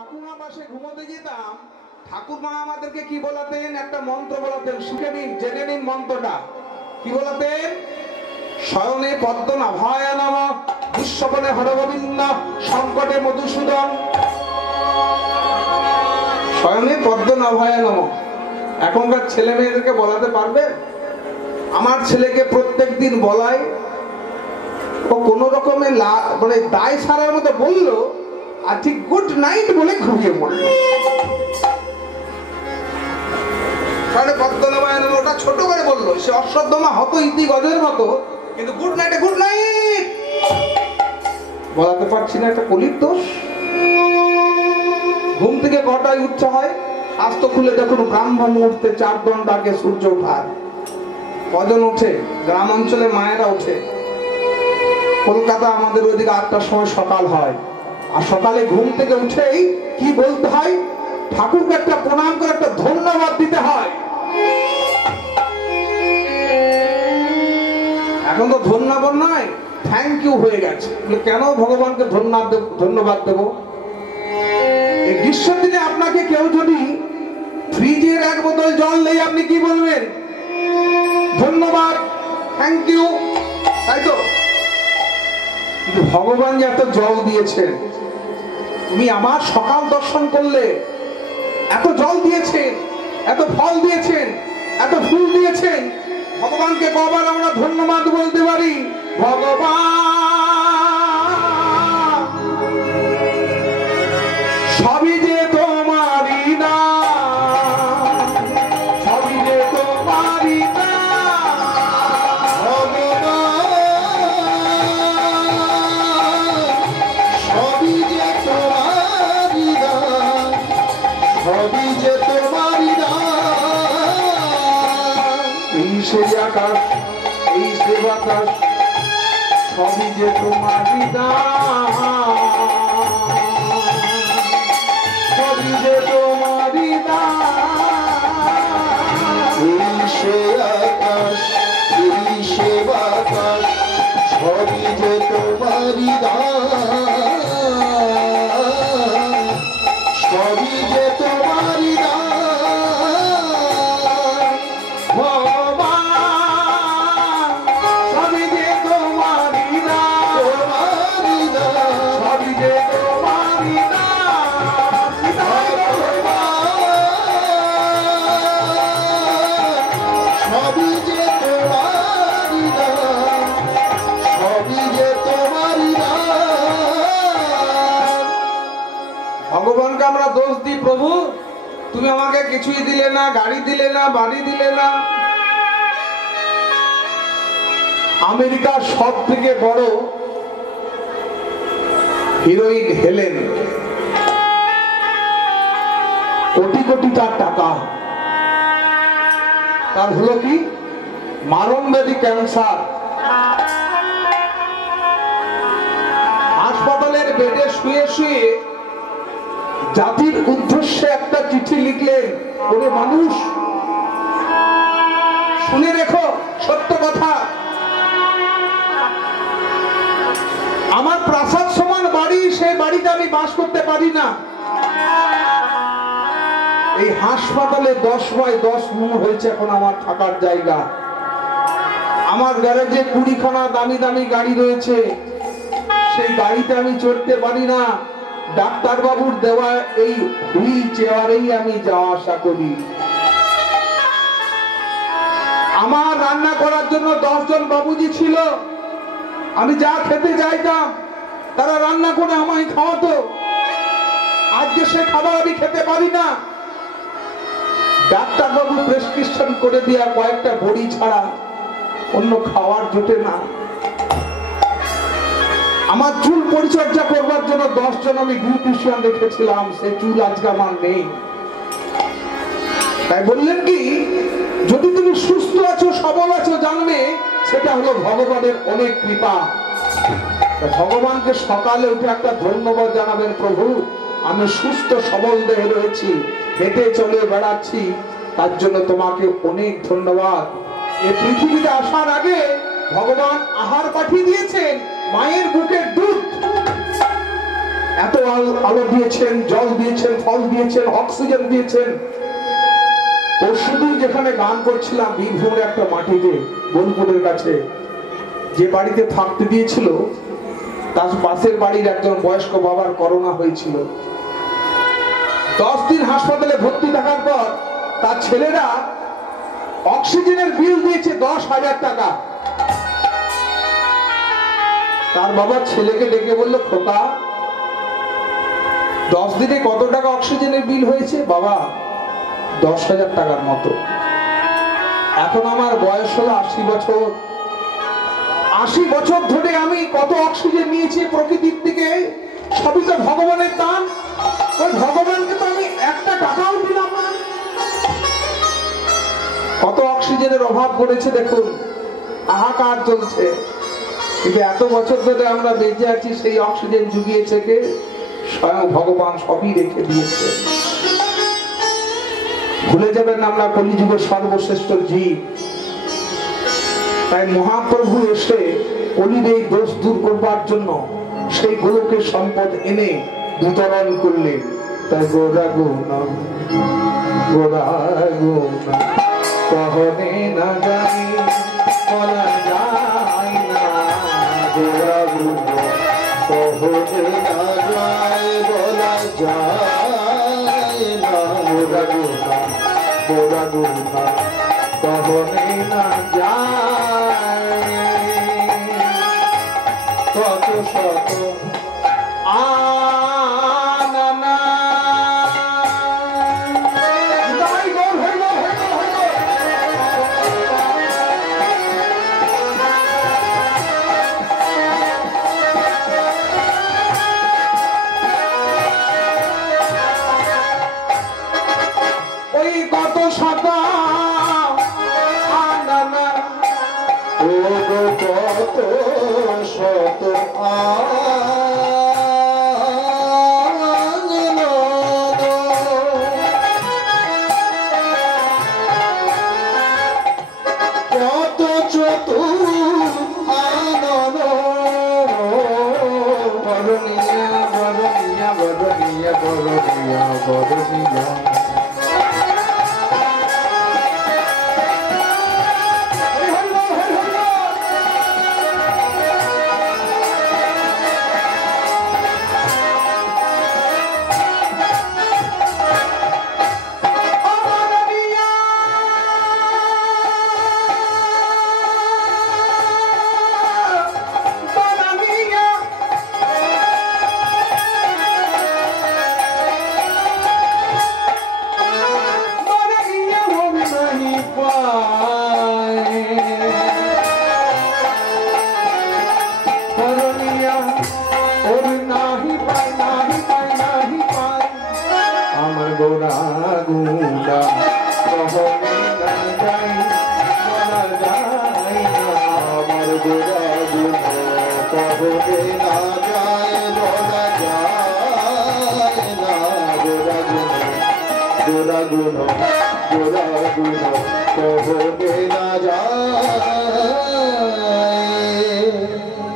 ঠাকুমা পাশে ঘুমোতে যেতাম, ঠাকুরমা আমাদেরকে কি বলাতেন? একটা মন্ত্র বলাতেন, শিখে নিন, জেনে নিন মন্ত্রটা। কি বলাতেন? শয়নে পদ্মনাভায় নমঃ, দুঃস্বপনে হরগোবিন্দ, সংকটে মধুসূদন। শয়নে পদ্মনাভায় নমঃ। এখনকার ছেলে মেয়েদেরকে বলাতে পারবে? আমার ছেলেকে প্রত্যেক দিন বলায়, ও কোন রকমের মানে দায় সারার মতো বললো, আর ঠিক গুড নাইট বলে ঘুমিয়ে পড়লো। ওটা ছোট করে বললো, সে অশ্বত্থমা হত ইতি গজের মতো, কিন্তু গুড নাইট গুড নাইট বলাতে পারছি না। একটা কলির দোষ। ঘুম থেকে কটায় উঠতে হয়? স্বাস্থ্য খুলে দেখুন, ব্রাহ্ম মুহূর্তে 4 ঘন্টা আগে সূর্য ওঠার। কজন ওঠে? গ্রাম অঞ্চলে মায়েরা ওঠে। কলকাতা আমাদের ওইদিকে 8টার সময় সকাল হয়। আর সকালে ঘুম থেকে উঠেই কি বলতে হয়? ঠাকুরকে একটা প্রণাম করে একটা ধন্যবাদ দিতে হয়। এখন তো ধন্যবাদ নয়, থ্যাংক ইউ হয়ে গেছে। কেন ভগবানকে ধন্যবাদ দেব? এই গ্রীষ্মের দিনে আপনাকে কেউ যদি ফ্রিজের 1 বোতল জল নেই, আপনি কি বলবেন? ধন্যবাদ, থ্যাংক ইউ, তাই তো? কিন্তু ভগবান যে এত জল দিয়েছেন, তুমি আমার সকাল দর্শন করলে, এত জল দিয়েছেন, এত ফল দিয়েছেন, এত ফুল দিয়েছেন, ভগবানকে কবার আমরা ধন্যবাদ বলতে পারি? ভগবান সবই যে তোমারই না, সবই যে তোমারই না, সবই যে তোমারই না, সবই যে তোমারই না। এই সেই আকাশ, এই সে বাতাস, সবই যে তোমারই না, সবই যে তোমারই না। এই সে আকাশ, এই সে বাতাস, সবই যে তোমারই না, সবই যে তোমারই না। ভগবান সবই যে তোমারই না, তোমারই না, সবই যে তোমারই না। সবই যে তোমারই না, সবই যে তোমারই না। ভগবানকে আমরা দোষ দিই, প্রভু তুমি আমাকে কিছুই দিলে না, গাড়ি দিলে না, বাড়ি দিলে না। আমেরিকার সব থেকে বড় হিরোইন হেলেন, কোটি কোটি তার টাকা। তার হলো কি? মারণব্যাধি ক্যান্সার। হাসপাতালের বেডে শুয়ে শুয়ে জাতির উদ্দেশ্যে একটা চিঠি লিখলেন। ওরে মানুষ, শুনে রেখো সত্য কথা, আমার প্রাসাদ সমান বাড়ি, সেই বাড়িতে আমি বাস করতে পারি না। এই হাসপাতালে 10x10 রুম হয়েছে এখন আমার থাকার জায়গা। আমার গ্যারেজে 20খানা দামি দামি গাড়ি রয়েছে, সেই গাড়িতে আমি চড়তে পারি না। ডাক্তার বাবুর দেওয়া এই হুইল চেয়ারেই আমি যাওয়া আসা করি। আমার রান্না করার জন্য 10 জন বাবুজি ছিল। আমি যা খেতে চাইতাম তারা রান্না করে আমায় খাওয়াতো। আজকে সে খাবার আমি খেতে পারি না। ডাক্তার বাবু প্রেসক্রিপশন করে দেওয়া কয়েকটা বড়ি ছাড়া অন্য খাওয়ার জোটে না। আমার চুল পরিচর্যা করবার জন্য 10 জন আমি বিউটিশিয়ান রেখেছিলাম, সে চুল আজকে আমার নেই। তাই বললেন কি, যদি তুমি সুস্থ আছো, সবল আছো, জানবে সেটা হলো ভগবানের অনেক কৃপা। ভগবানকে সকালে উঠে একটা ধন্যবাদ জানাবেন, প্রভু আমি সুস্থ সবল দেহে রয়েছি, হেঁটে চলে বেড়াচ্ছি, তার জন্য তোমাকে অনেক ধন্যবাদ। এই পৃথিবীতে আসার আগে ভগবান আহার পাঠিয়ে দিয়েছেন, মায়ের বুকের দুধ। এত আলো দিয়েছেন, জল দিয়েছেন, ফল দিয়েছেন, অক্সিজেন দিয়েছেন। ও শুধু যেখানে গান করছিলাম বীরভূমের একটা মাটিতে, বোলপুরের কাছে, যে বাড়িতে থাকতে দিয়েছিল তার পাশের বাড়ির একজন বয়স্ক বাবার করোনা হয়েছিল। 10 দিন হাসপাতালে ভর্তি থাকার পর তার ছেলেরা অক্সিজেনের বিল দিয়েছে 10,000 টাকা। তার বাবা ছেলেকে ডেকে বলল, খোকা 10 দিনে কত টাকা অক্সিজেনের বিল হয়েছে? বাবা 10,000 টাকার মতো। এখন আমার বয়স হলো 80 বছর। 80 বছর ধরে আমি কত অক্সিজেন নিয়েছি প্রকৃতির থেকে, সবই তো ভগবানের দান। ওই ভগবানকে তো আমি 1 টাকাও দিলাম না। কত অক্সিজেনের অভাব পড়েছে দেখুন, হাহাকার চলছে। কিন্তু এত বছর ধরে আমরা বেঁচে আছি, সেই অক্সিজেন জুগিয়েছে কে? স্বয়ং ভগবান, সবই রেখে দিয়েছে। ভুলে যাবেন আমরা কলিযুগের সর্বশ্রেষ্ঠ জীব। তাই মহাপ্রভু এসে কলির এই দোষ দূর করবার জন্য সেই গোলকের সম্পদ এনে বিতরণ করলেন। তাই গোরা গুণ গোরা গুণ কহনে না যাই, বলা যায় না। গোরা গুণ কহনে না যায়, বলা যায় না। গোরা গুণ কহনে না যায়। কত শত আনানা দাই গোল হইল ওই কত শত আনানা, ও গো কত শত কত চতুর আনন বরণিয়া বরণিয়া বরণিয়া বরণিয়া বরণিয়া।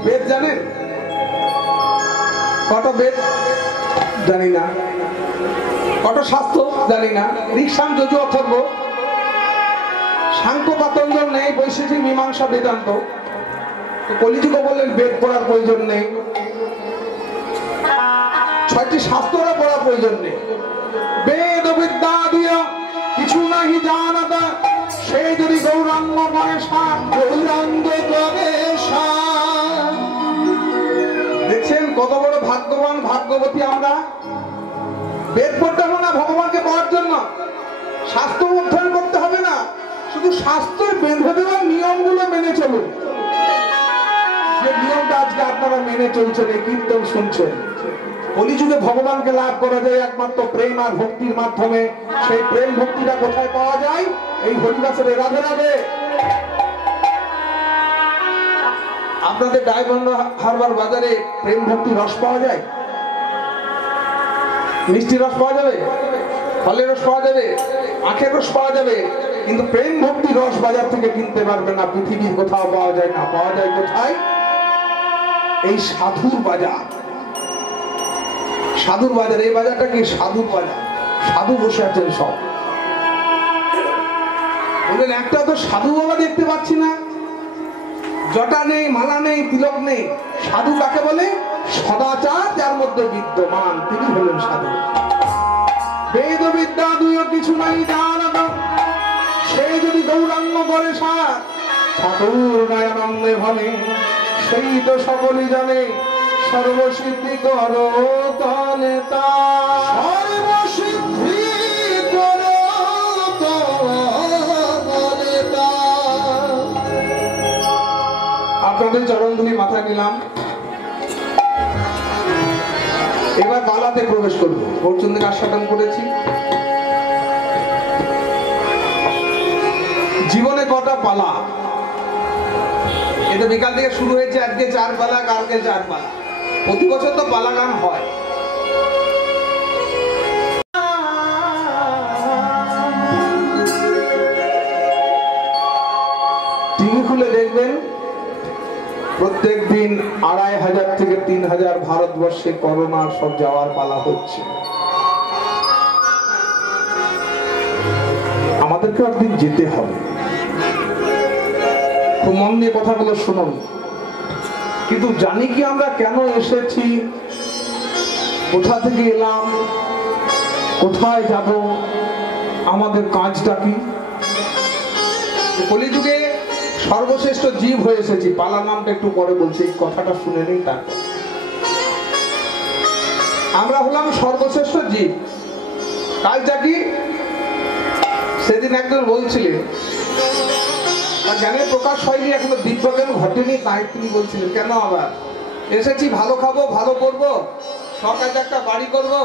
বেদ জানেন? কত বেদ জানি না, কত শাস্ত্র জানি না। ঋক্সাম, যজু, অথর্ব, সাংখ্য, পাতঞ্জল নেই, বৈশেষিক, মীমাংসা, বেদান্ত। কলিযুগে বললেন বেদ পড়ার প্রয়োজন নেই, 6টি শাস্ত্র পড়ার প্রয়োজন নেই। বেদ বিদ্যা দিয়া কিছু নাহি জানাতা, সেই যদি গৌরাঙ্গ গণেশান, গৌরাঙ্গ গণেশান। দেখছেন কত বড় ভাগ্যবান ভাগ্যবতী আমরা। বেদ পড়তে হবে না ভগবানকে পাওয়ার জন্য, শাস্ত্র অধ্যয়ন করতে হবে না, শুধু শাস্ত্রের বেঁধে দেওয়ার নিয়মগুলো মেনে চলুন। যে নিয়মটা আজকে আপনারা মেনে চলছেন, এই কীর্তন শুনছেন। কলিযুগে ভগবানকে লাভ করা যায় একমাত্র প্রেম আর ভক্তির মাধ্যমে। সেই প্রেম ভক্তিটা কোথায় পাওয়া যায়? এই হরিদাসের রাধে রাধে। আপনাদের ডায়মন্ড হারবার বাজারে প্রেম ভক্তি রস পাওয়া যায়, মিষ্টি রস পাওয়া যাবে, ফলের রস পাওয়া যাবে, আখের রস পাওয়া যাবে, কিন্তু প্রেম ভক্তি রস বাজার থেকে কিনতে পারবে না। পৃথিবীর কোথাও পাওয়া যায় না। পাওয়া যায় কোথায়? এই সাধুর বাজার। সাধুর বাজার, এই বাজারটা কি সাধুর বাজার, সাধু বসে আছেন সব। বললেন একটা তো সাধু বাবা দেখতে পাচ্ছি না, জটা নেই, মালা নেই, তিলক নেই। সাধু কাকে বলে? সদাচার যার মধ্যে বিদ্যমান, তিনি হলেন সাধু। বেদ বিদ্যা দুইও কিছু নাই জান, সে যদি গৌরাঙ্গ করে সার ঠাকুর নয়নন্দে ভানে, সেই তো সকলেই জানে সর্বসিদ্ধি করো তলে তা, সর্বসিদ্ধি করো তলে তা। আপনাদের চরণধুলি মাথায় নিলাম। এবার বালাতে প্রবেশ করব। অর্জুনকে আস্বাদন করেছি। জীবনে কটা পালা, এটা বিকাল থেকে শুরু হয়েছে। আজকে 4 পালা, কালকে 4 পালা। প্রতি বছর তো পালা গান হয়। টিভি খুলে দেখবেন প্রত্যেক দিন 2500 থেকে 3000 ভারতবর্ষে করোনার সব যাওয়ার পালা হচ্ছে। আমাদেরকে একদিন যেতে হবে। খুব মন দিয়ে কথাগুলো শুনুন। কিন্তু জানি কি আমরা কেন এসেছি, কোথা থেকে এলাম, কোথায় যাব, আমাদের কাজটা কি? কলিযুগে সর্বশ্রেষ্ঠ জীব হয়ে এসেছি। পালা নামটা একটু পরে বলছি, এই কথাটা শুনে নিন। তারপর আমরা হলাম সর্বশ্রেষ্ঠ জীব। কাজটা কি? সেদিন একজন বলছিলেন, জ্ঞানের প্রকাশ হয়নি এখনো, দিব্যজ্ঞান ঘটেনি, তাই তিনি বলছিলেন কেন আবার এসেছি? ভালো খাবো, ভালো করবো, সকালে একটা বাড়ি করবো,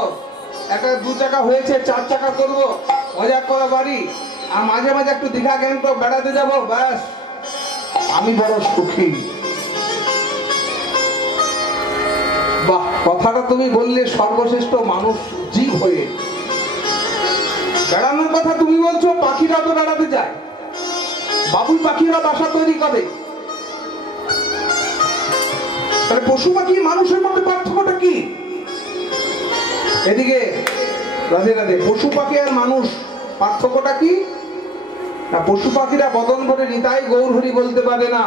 একটা 2 চাকা হয়েছে 4 চাকা করবো, মজা করা বাড়ি, আর মাঝে মাঝে একটু দীঘা গ্যাংটক বেড়াতে যাবো, ব্যাস আমি বড় সুখী। বাহ, কথাটা তুমি বললে সর্বশ্রেষ্ঠ মানুষ জীব হয়ে। বেড়ানোর কথা তুমি বলছো, পাখিরা তো বেড়াতে যায়, বাবুই পাখিরা বাসা তৈরি করে। তাহলে পশু পাখি মানুষের মধ্যে পার্থক্যটা কি? এদিকে রাধে রাধে, পশু পাখি আর মানুষ পার্থক্যটা কি? না, পশু পাখিরা বদন ভরে নিতাই গৌর হরি বলতে পারে না,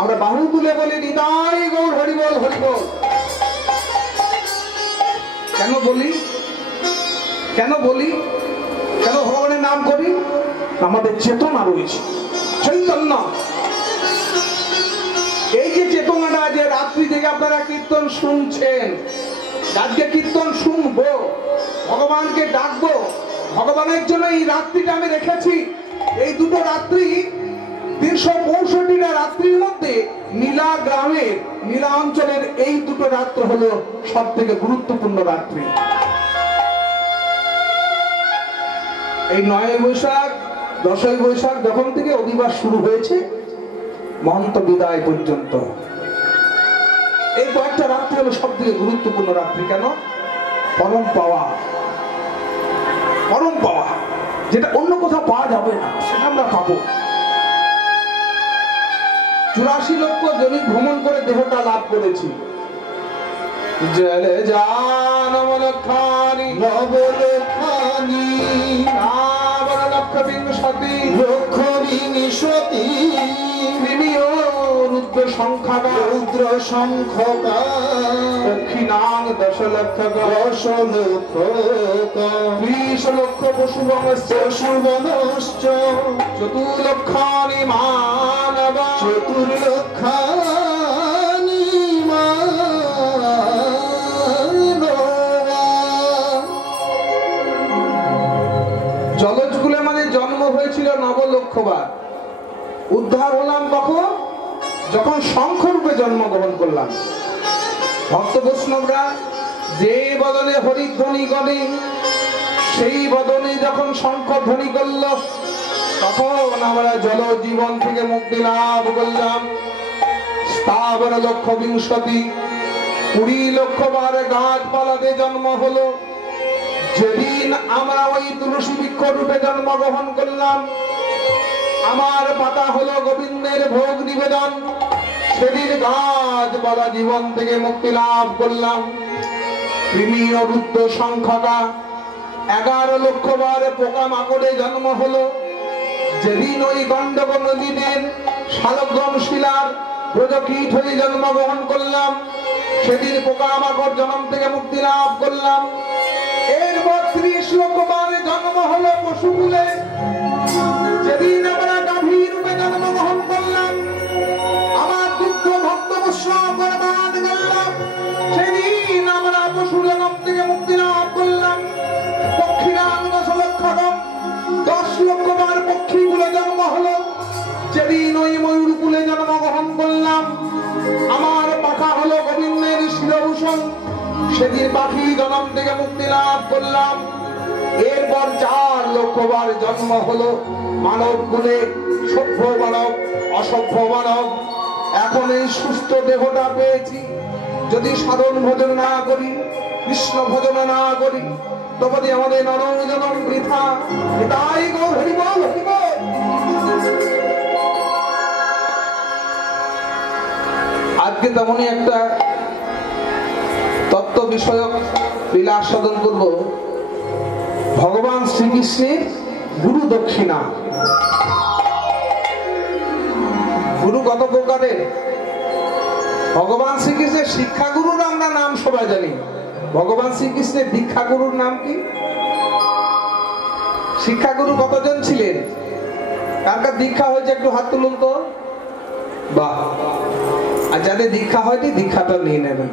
আমরা বাহু তুলে বলি নিতাই গৌর হরি বল, হরি বল। কেন বলি? কেন বলি? কেন ভগবানের নাম করি? আমাদের চেতনা রয়েছে, চৈতন্য। এই যে চেতনাটা, যে রাত্রি থেকে আপনারা কীর্তন শুনছেন, আজকে কীর্তন শুনবো, ভগবানকে ডাকবো, ভগবানের জন্য এই রাত্রিটা আমি রেখেছি। এই দুটো রাত্রি, 365টা রাত্রির মধ্যে নীলা গ্রামের, নীলা অঞ্চলের এই দুটো রাত্র হলো সব থেকে গুরুত্বপূর্ণ রাত্রি। এই 9ই বৈশাখ, 10ই বৈশাখ যখন থেকে অধিবাস শুরু হয়েছে, মহন্ত বিদায় পর্যন্ত এই কয়েকটা রাত্রি হলো সব থেকে গুরুত্বপূর্ণ রাত্রি। কেন? পরম পাওয়া, পরম পাওয়া, যেটা অন্য কোথাও পাওয়া যাবে না, সেটা আমরা পাবো। 84 লক্ষ জনিক ভ্রমণ করে দেহটা লাভ করেছি। জলে যা নবলক্ষানি, নবলক্ষানি নাবলক্ষবিংশতি লক্ষ বিংশতি কৃমিও রুদ্র সংখ্যাকা, রুদ্র সংখ্যকা দক্ষিণাং 10 লক্ষ 10 লক্ষ 20 লক্ষ পশুবংশ, পশুবংশ্চ চতুর্লক্ষানি মানব, চতুর্লক্ষানি জলজকুলে মানে জন্ম হয়েছিল 9 লক্ষবার। উদ্ধার হলাম কখন? যখন শঙ্খ রূপে জন্মগ্রহণ করলাম। ভক্ত বৈষ্ণবরা যে বদনে হরিধ্বনি গণে, সেই বদনে যখন শঙ্খ ধ্বনি করল, তখন আমরা জল জীবন থেকে মুক্তি লাভ করলাম। স্থাবর লক্ষ বিংশতি, 20 লক্ষ বার গাছপালাতে জন্ম হলো। যেদিন আমরা ওই তুলসী বৃক্ষ রূপে জন্মগ্রহণ করলাম, আমার পাতা হলো গোবিন্দের ভোগ নিবেদন, সেদিন গাছপালা জীবন থেকে মুক্তি লাভ করলাম। কৃমি অরুদ্ধ সংখ্যাটা 11 লক্ষ বার পোকা মাকড়ে জন্ম হলো। যেদিন ওই গন্ডক নদীদের শালগ্রাম শিলার ব্রজকীট হয়ে জন্মগ্রহণ করলাম, সেদিন পোকা মাকড় জন্ম থেকে মুক্তি লাভ করলাম। এরপর 30 লক্ষ বার জন্ম হলো পশুকুলে। যেদিন আমরা গাভী রূপে জন্মগ্রহণ করলাম, আমার দুগ্ধ ভক্ত বৈষ্ণব বরবাদ করলাম, সেদিন আমরা পশু জন্ম থেকে মুক্তি লাভ করলাম। পক্ষীরা 10 লক্ষ 10 লক্ষ বার পক্ষীগুলো জন্ম হলো। যেদিন ওই ময়ূর কুলে জন্মগ্রহণ করলাম, আমার পাখা হলো গোবিন্দের শিরভূষণ, সেদিন পাখি জন্ম থেকে মুক্তি লাভ করলাম। এরপর 4 লক্ষ বার জন্ম হলো মানব কুলে, সভ্য মানব অসভ্য মানব। এখন এই সুস্থ দেহটা পেয়েছি, যদি সাধন ভজন না করি, কৃষ্ণ ভজন না করি, তবে আমাদের নরজনম বৃথা। এটাই গো হরি বল হরি বল। আজকে তেমনই একটা তত্ত্ব বিষয়ক লীলা আস্বাদন করব। ভগবান শ্রীকৃষ্ণের গুরু দক্ষিণা। গুরু কত প্রকারের? ভগবান শ্রীকৃষ্ণের শিক্ষাগুরুর আমরা নাম সবাই জানি। ভগবান শ্রীকৃষ্ণের দীক্ষাগুরুর নাম কি? শিক্ষাগুরু কতজন ছিলেন? কার কার দীক্ষা হয়েছে একটু হাত তুলুন তো। বাহ! আর যাদের দীক্ষা হয়নি দীক্ষাটা নিয়ে নেবেন।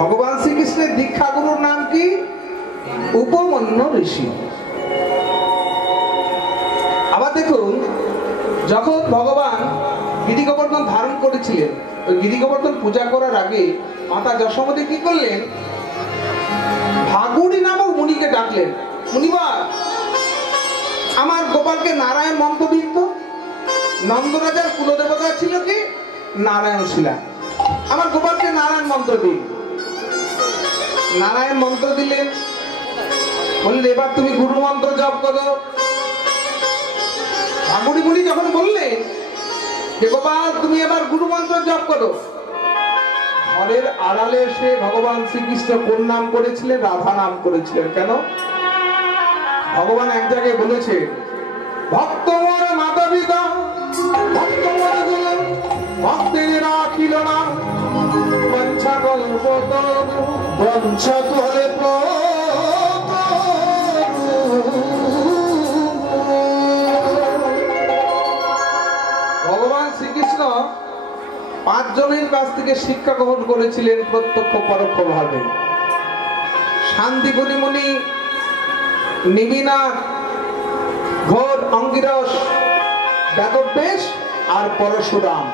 ভগবান শ্রীকৃষ্ণের দীক্ষাগুরুর নাম কি? উপমন্য ঋষি। আবার দেখুন, যখন ভগবান গিরি গোবর্ধন ধারণ করেছিলেন, ওই গিরি গোবর্ধন পূজা করার আগে মাতা যশোমতী কি করলেন? ভাগুড়ি নামক মুনিকে ডাকলেন। মুনিবার, আমার গোপালকে নারায়ণ মন্ত্র দিন তো। নন্দরাজার কুলদেবতা ছিল কি? নারায়ণ শিলা। আমার গোপালকে নারায়ণ মন্ত্র দিন। নারায়ণ মন্ত্র দিলেন। বললেন এবার তুমি গুরু মন্ত্র জপ করো। ভাগুড়ি মুনি যখন বললেন যে গোপাল তুমি এবার গুরু মন্ত্র জপ করো, ঘরের আড়ালে এসে ভগবান শ্রীকৃষ্ণ কোন নাম করেছিলেন? রাধা নাম করেছিলেন। কেন? ভগবান এক জায়গায় বলেছে, ভক্ত মোর মাতা পিতা, ভক্ত মোর গুরু, ভক্তের রাখিল না, বাঞ্ছা কল্প তরু, বাঞ্ছা করে ভগবান শ্রীকৃষ্ণ 5 জনের কাছ থেকে শিক্ষা গ্রহণ করেছিলেন প্রত্যক্ষ পরোক্ষ ভাবে। শান্তিপুরী মুনি, নিবিনাথ, ঘোর অঙ্গিরস, বেদব্যাস আর পরশুরাম।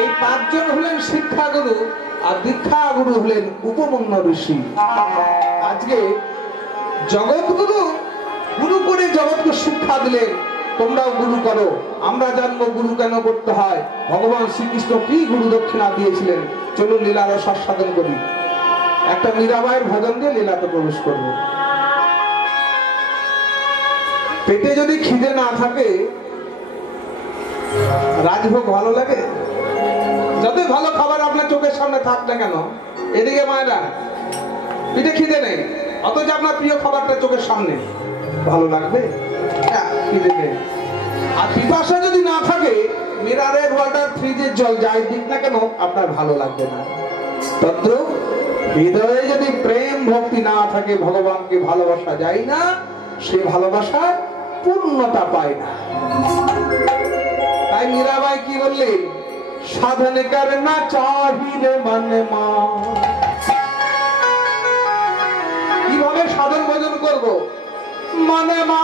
এই 5 জন হলেন শিক্ষাগুরু, আর দীক্ষাগুরু হলেন উপমন্য ঋষি। আজকে জগৎগুরু গুরু করে জগৎকে শিক্ষা দিলেন, তোমরাও গুরু করো। আমরা জানবো গুরু কেন করতে হয়, ভগবান শ্রীকৃষ্ণ কি গুরু দক্ষিণা দিয়েছিলেন। চলুন লীলার আস্বাদন করি। একটা মীরাবাইয়ের ভজন দিয়ে লীলাতে প্রবেশ করব। পেটে যদি খিদে না থাকে, রাজভোগ ভালো লাগে? যতই ভালো খাবার আপনার চোখের সামনে থাক না কেন, এদিকে মায়েরা পেটে খিদে নেই, অথচ আপনার প্রিয় খাবারটা চোখের সামনে, ভালো লাগবে? খিদে নেই। আর পিপাসা যদি না থাকে, মিনারেল ওয়াটার, ফ্রিজের জল যাই দিক না কেন, আপনার ভালো লাগবে না। তদ্রূপ হৃদয়ে যদি প্রেম ভক্তি না থাকে, ভগবানকে ভালোবাসা যায় না, সে ভালোবাসা পূর্ণতা পায় না। তাই মীরাবাই কি বললেন? সাধন করনা চাহিরে মনে মা। কিভাবে সাধন ভজন করব? মনে মা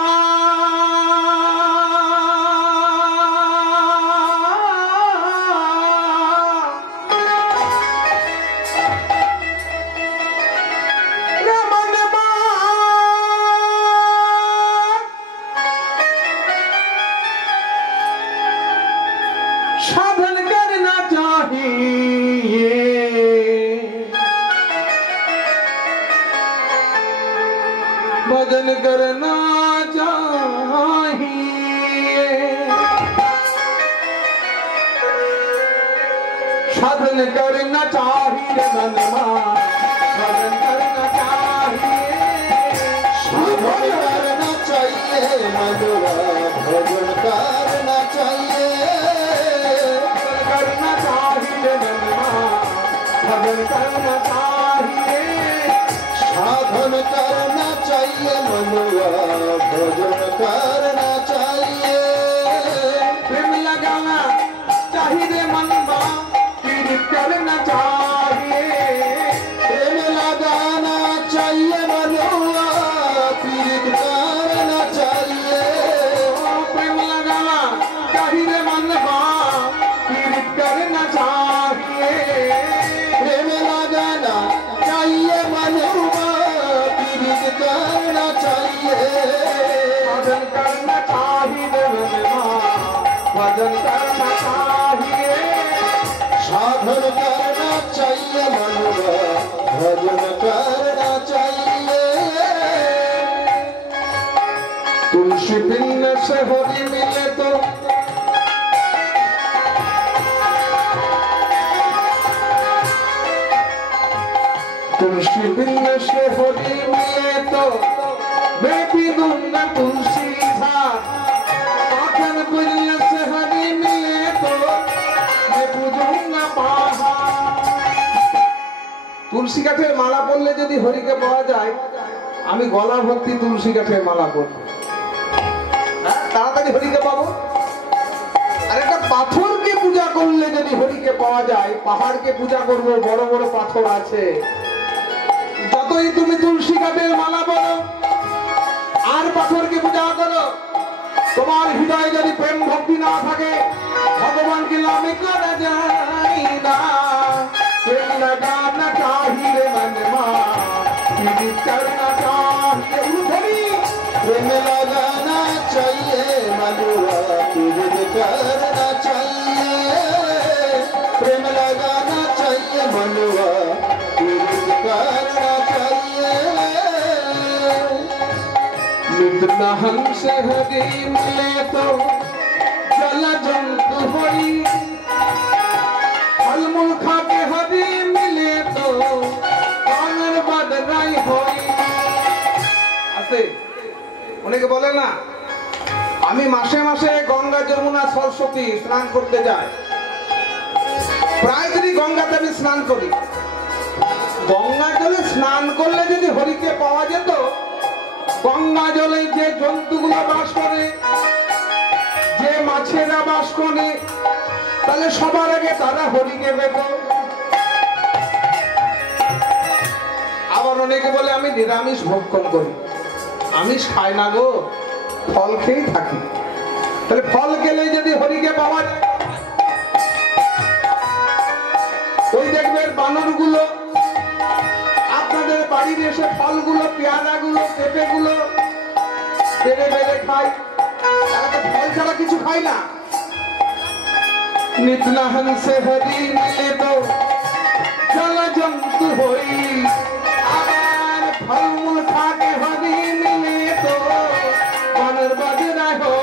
साधन करना चाहिए, भजन करना चाहिए, साधन भजन करना चाहिए मनमा भजन करना चाहिए साधन करना चाहिए मनुआ भजन करना चाहिए करना चाहिए मनमा भजन करना चाहिए साधन करना चाहिए मनुआ भजन करना चाहिए प्रेम लगाना चाहिए मनमा पीड़ित करना चाहिए प्रेम लगाना चाहिए मनुआ पीड़ित करना चाहिए प्रेम लगाना चाहिए मनमा पीड़ित करना चाहिए प्रेम लगाना चाहिए मनुआ पीड़ित करना चाहिए भजन करना चाहिए मनमा भजन करना चाहिए साधन करना चाहिए मनुआ भजन करना चाहिए तुलसी बिन से हरि मिले तो तुलसी बिन से हरि मिले तो मैं भी दूंगा तुलसी धार माखन बिन से हरि मिले तो मैं पूजूंगा पहाड़ तुलसी गाছের মালা পরলে যদি হরিকে পাওয়া যায় আমি গলা ভর্তি তুলসী গাছের মালা পরব তাড়াতাড়ি হরিকে পাবো আর একটা পাথরকে পূজা করলে যদি হরিকে পাওয়া যায় পাহাড়কে পূজা করব বড় বড় পাথর আছে যতই তুমি তুলসী গাছের মালা পরো আর পাথরকে পূজা করো তোমার হৃদয়ে যদি প্রেম ভক্তি না থাকে ভগবানকে নামে করা যায় না প্রেম লাগানা चाहिए মनमा पीड़ित करना चाहिए हरि प्रेम लगाना चाहिए मनुआ पीड़ित करना चाहिए प्रेम लगाना चाहिए मनुआ पीड़ित करना चाहिए मित्र हमसे हरि मिले तो जल जंतु होई फल मूल खा के हरि मिले तो कानर बदराई होई আছে অনেকে বলে না আমি মাসে মাসে গঙ্গা যমুনা সরস্বতী স্নান করতে যাই প্রায় দিনই গঙ্গাতে আমি স্নান করি গঙ্গা জলে স্নান করলে যদি হরিকে পাওয়া যেত গঙ্গা জলে যে জন্তুগুলো বাস করে যে মাছেরা বাস করে তাহলে সবার আগে তারা হরিকে পেত আবার অনেকে বলে আমি নিরামিষ ভক্ষণ করি আমিষ খাই না গো ফল খেয়েই থাকি তাহলে ফল খেলে যদি হরিকে পাওয়া যায় ওই দেখবেন বানরগুলো আপনাদের বাড়ির এসে ফলগুলো পেয়ারাগুলো পেঁপেগুলো পেরে বেড়ে খায় তারা তো ফল ছাড়া কিছু খায় না नितना हंस हरि मिले तो जल जंतु होई आबार फल मूल खा के हरि मिले तो बनर बजरा हो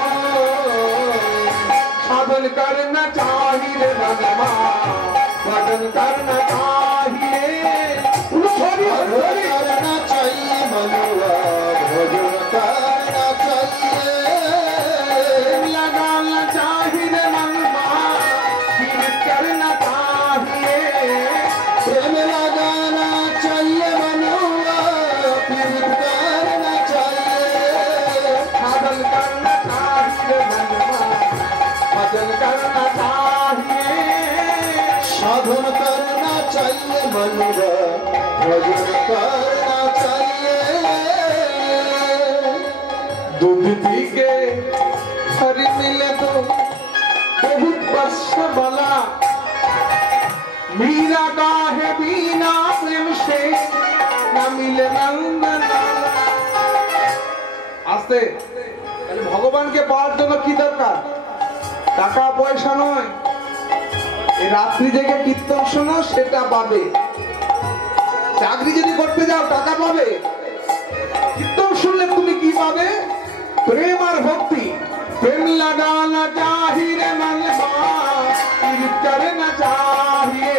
साधन करना चाहिए मनमा भजन करना चाहिए हरि हरि करना चाहिए मनुआ भजन करना चाहिए लगाना चाहिए मनमा पीड़ित करना चाहिए प्रेम लगाना चाहिए मनुआ पीड़ित करना चाहिए साधन करना चाहिए मनमा भजन करना चाहिए साधन करना चाहिए मनुआ भजन करना चाहिए दूध पी के हरि मिले तो बहुत वर्ष बला मीरा का है बिना प्रेम से न मिले नंदन आस्ते তাহলে ভগবানকে পাওয়ার জন্য কি দরকার টাকা পয়সা নয় এই রাত্রি জেগে কীর্তন শোনো সেটা পাবে চাকরি যদি করতে যাও টাকা পাবে কীর্তন শুনলে তুমি কি পাবে प्रेम और भक्ति प्रेम लगाना चाहिए मन पीड़ित करना चाहिए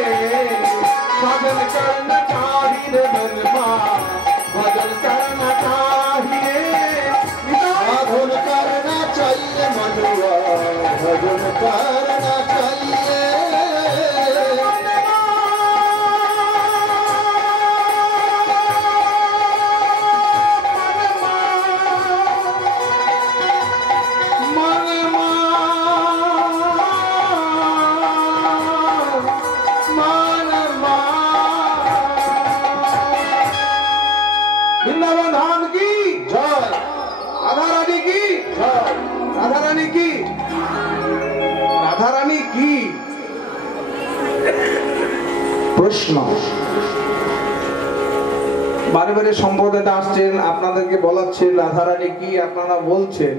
প্রশ্ন বারে বারে সম্প্রদায়তে আসছেন, আপনাদেরকে বলাচ্ছেন রাধারানী কি, আপনারা বলছেন।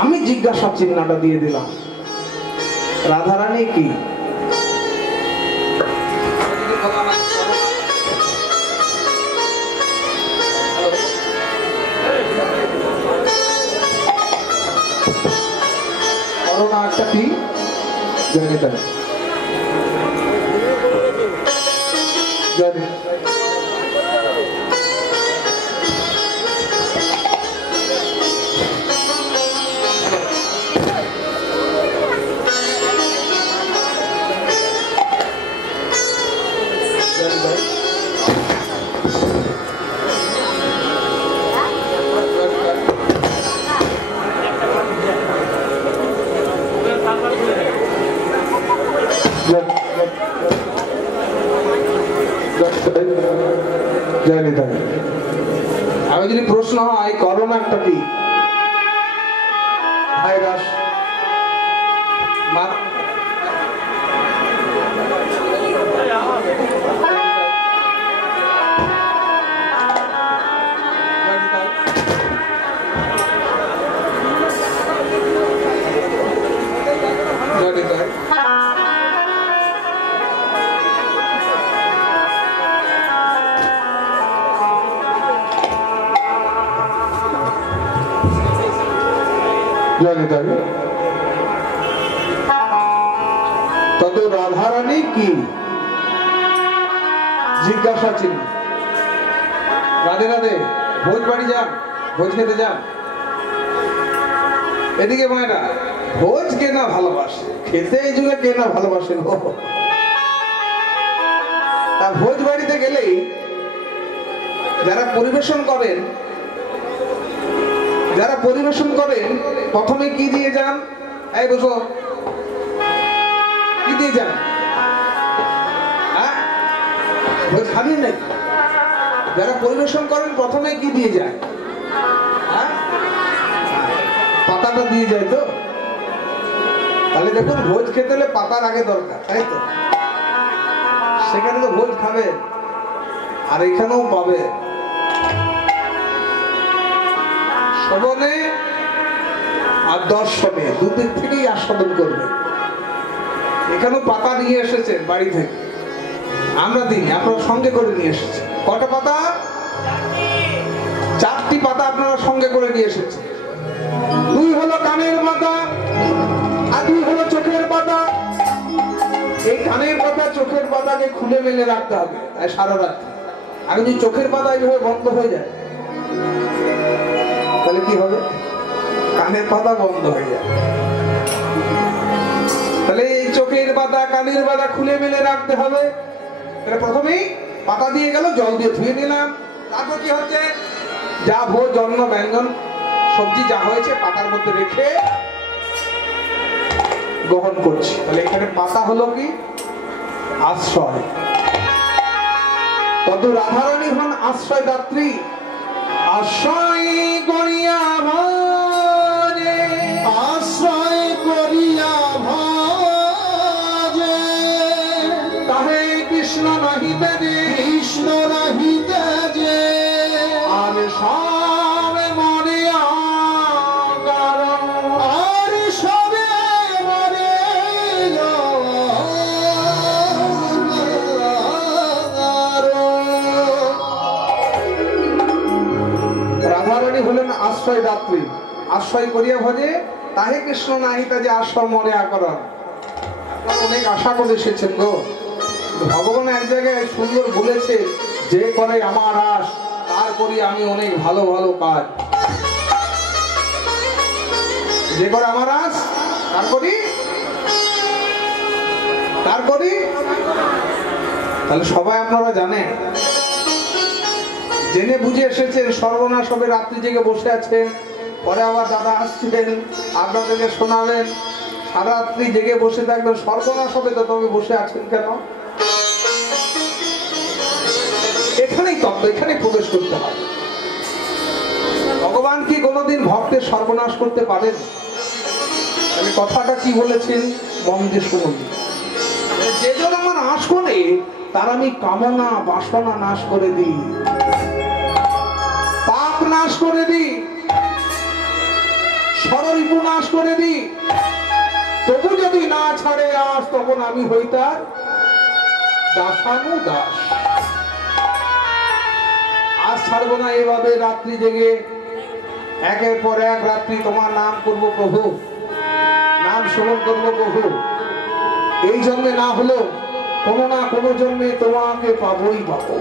আমি জিজ্ঞাসা চিহ্নটা দিয়ে দিলাম, রাধারানী কি? করোনা একটা কি জানি তাই জানি। আমি যদি প্রশ্ন হয় করোনাটা কি ভাইরাস, তত রাধারানী কি জিজ্ঞাসা চিহ্ন। রাধে রাধে। ভোজ বাড়ি যান, ভোজ খেতে যান। এদিকে মায়েরা ভোজ কে না ভালোবাসে, খেতে এই যুগে কে না ভালোবাসে। তা ভোজ বাড়িতে গেলেই যারা পরিবেশন করেন প্রথমে কি দিয়ে যান? এই বসো, কি দিয়ে যান? ভোজ খাবেন নাকি? যারা পরিবেশন করেন প্রথমে কি দিয়ে যায়? পাতাটা দিয়ে যায়। তো তাহলে দেখুন ভোজ খেতে হলে পাতার আগে দরকার, তাই তো? সেখানে তো ভোজ খাবে আর এখানেও পাবে। শ্রবণে আর দর্শনে দুদিক থেকেই আস্বাদন করবে। এখানেও পাতা নিয়ে এসেছেন বাড়ি থেকে, আমরা দিই, আপনারা সঙ্গে করে নিয়ে এসেছেন। কটা পাতা? 4টি পাতা আপনারা সঙ্গে করে নিয়ে এসেছেন। 2 হলো কানের পাতা আর 2 হলো চোখের পাতা। এই কানের পাতা চোখের পাতাকে খুলে মেলে রাখতে হবে সারা রাত। আর যদি চোখের পাতা এইভাবে বন্ধ হয়ে যায় তাহলে কি হবে? কানের পাতা বন্ধ হয়ে যায়। তাহলে এই চোখের পাতা কানের পাতা খুলে মেলে রাখতে হবে। প্রথমেই পাতা দিয়ে গেল, জল দিয়ে ধুয়ে নিলাম। তারপর কি হচ্ছে? যা ভোজ অন্ন ব্যঞ্জন সবজি যা হয়েছে পাতার মধ্যে রেখে গ্রহণ করছি। তাহলে এখানে পাতা হলো কি? আশ্রয়। তত রাধারানী হন আশ্রয় দাত্রী। আশ্রয় করিয়া ভজে, আশ্রয় করিয়া ভজে, তাহে কৃষ্ণ নাহিতে যে, কৃষ্ণ নাহিতে যে, আর সবে মনে আর সবে মরে রাধারানী হলেন আশ্রয় দাত্রী। আশ্রয় করিয়া ভজে তাহে কৃষ্ণ নাহিতা যে, আশ্রয় মনে আকরণ। আপনারা অনেক আশা করে এসেছেন গো। ভগবান এক জায়গায় সুন্দর বলেছে, যে করে আমার আশ তার করি আমি অনেক ভালো ভালো কাজ। যে করে আমার আশ তার করি। তাহলে সবাই আপনারা জানেন, জেনে বুঝে এসেছেন, সর্বনাশ হবে, রাত্রি জেগে বসে আছেন। পরে আবার দাদা আসছিলেন, আপনাদেরকে শোনাবেন। সারা রাত্রি জেগে বসে থাকবেন, সর্বনাশ হবে, তো তবে বসে আছেন কেন? এখানেই তত্ত্ব, এখানেই প্রবেশ করতে হবে। ভগবান কি কোনোদিন ভক্তের সর্বনাশ করতে পারেন? আমি কথাটা কি বলেছেন মন দিয়ে শুনুন। যে জন আমার আশ করে তার আমি কামনা বাসনা নাশ করে দিই, পাপ নাশ করে দিই, ষড়রিপু নাশ করে দিই। তবু যদি না ছাড়ে আজ, তখন আমি হই তার দাসানুদাস। আজ ছাড়বো না। এভাবে রাত্রি জেগে একের পর এক রাত্রি তোমার নাম করবো প্রভু, নাম স্মরণ করবো প্রভু। এই জন্মে না হলো কোনো না কোনো জন্মে তোমাকে পাবোই পাবো।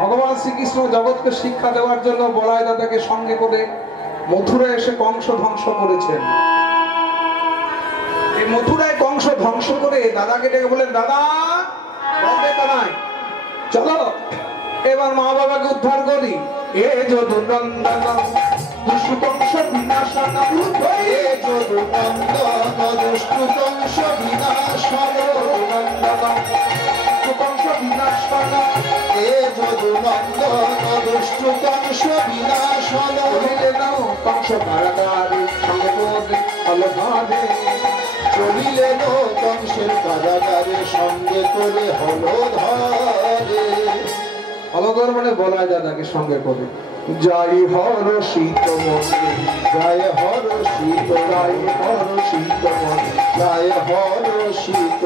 ভগবান শ্রীকৃষ্ণ জগৎকে শিক্ষা দেওয়ার জন্য বলাই দাদাকে সঙ্গে করে মথুরায় এসে কংস ধ্বংস করেছেন। এই মথুরায় কংস ধ্বংস করে দাদাকে ডেকে বলেন, দাদা চলো এবার মা বাবাকে উদ্ধার করি। এ যদুনন্দন দুষ্টু কংস বিনাশন, এ যদুনন্দন দুষ্টু কংস বিনাশন, কংস বিনাশন, এ যদুনন্দন দুষ্টু কংস বিনাশন। চলিলে নাও কংস কারাগারে সঙ্গে করে অলভাবে, চলিলে নো কংসের কারাগারে সঙ্গে করে হলো ধরে। অলগর মানে বলাই দাদাকে সঙ্গে করে। জয় হর শীত মনে, জয় হর শীত, জয় হর শীত মনে, জয় হর শীত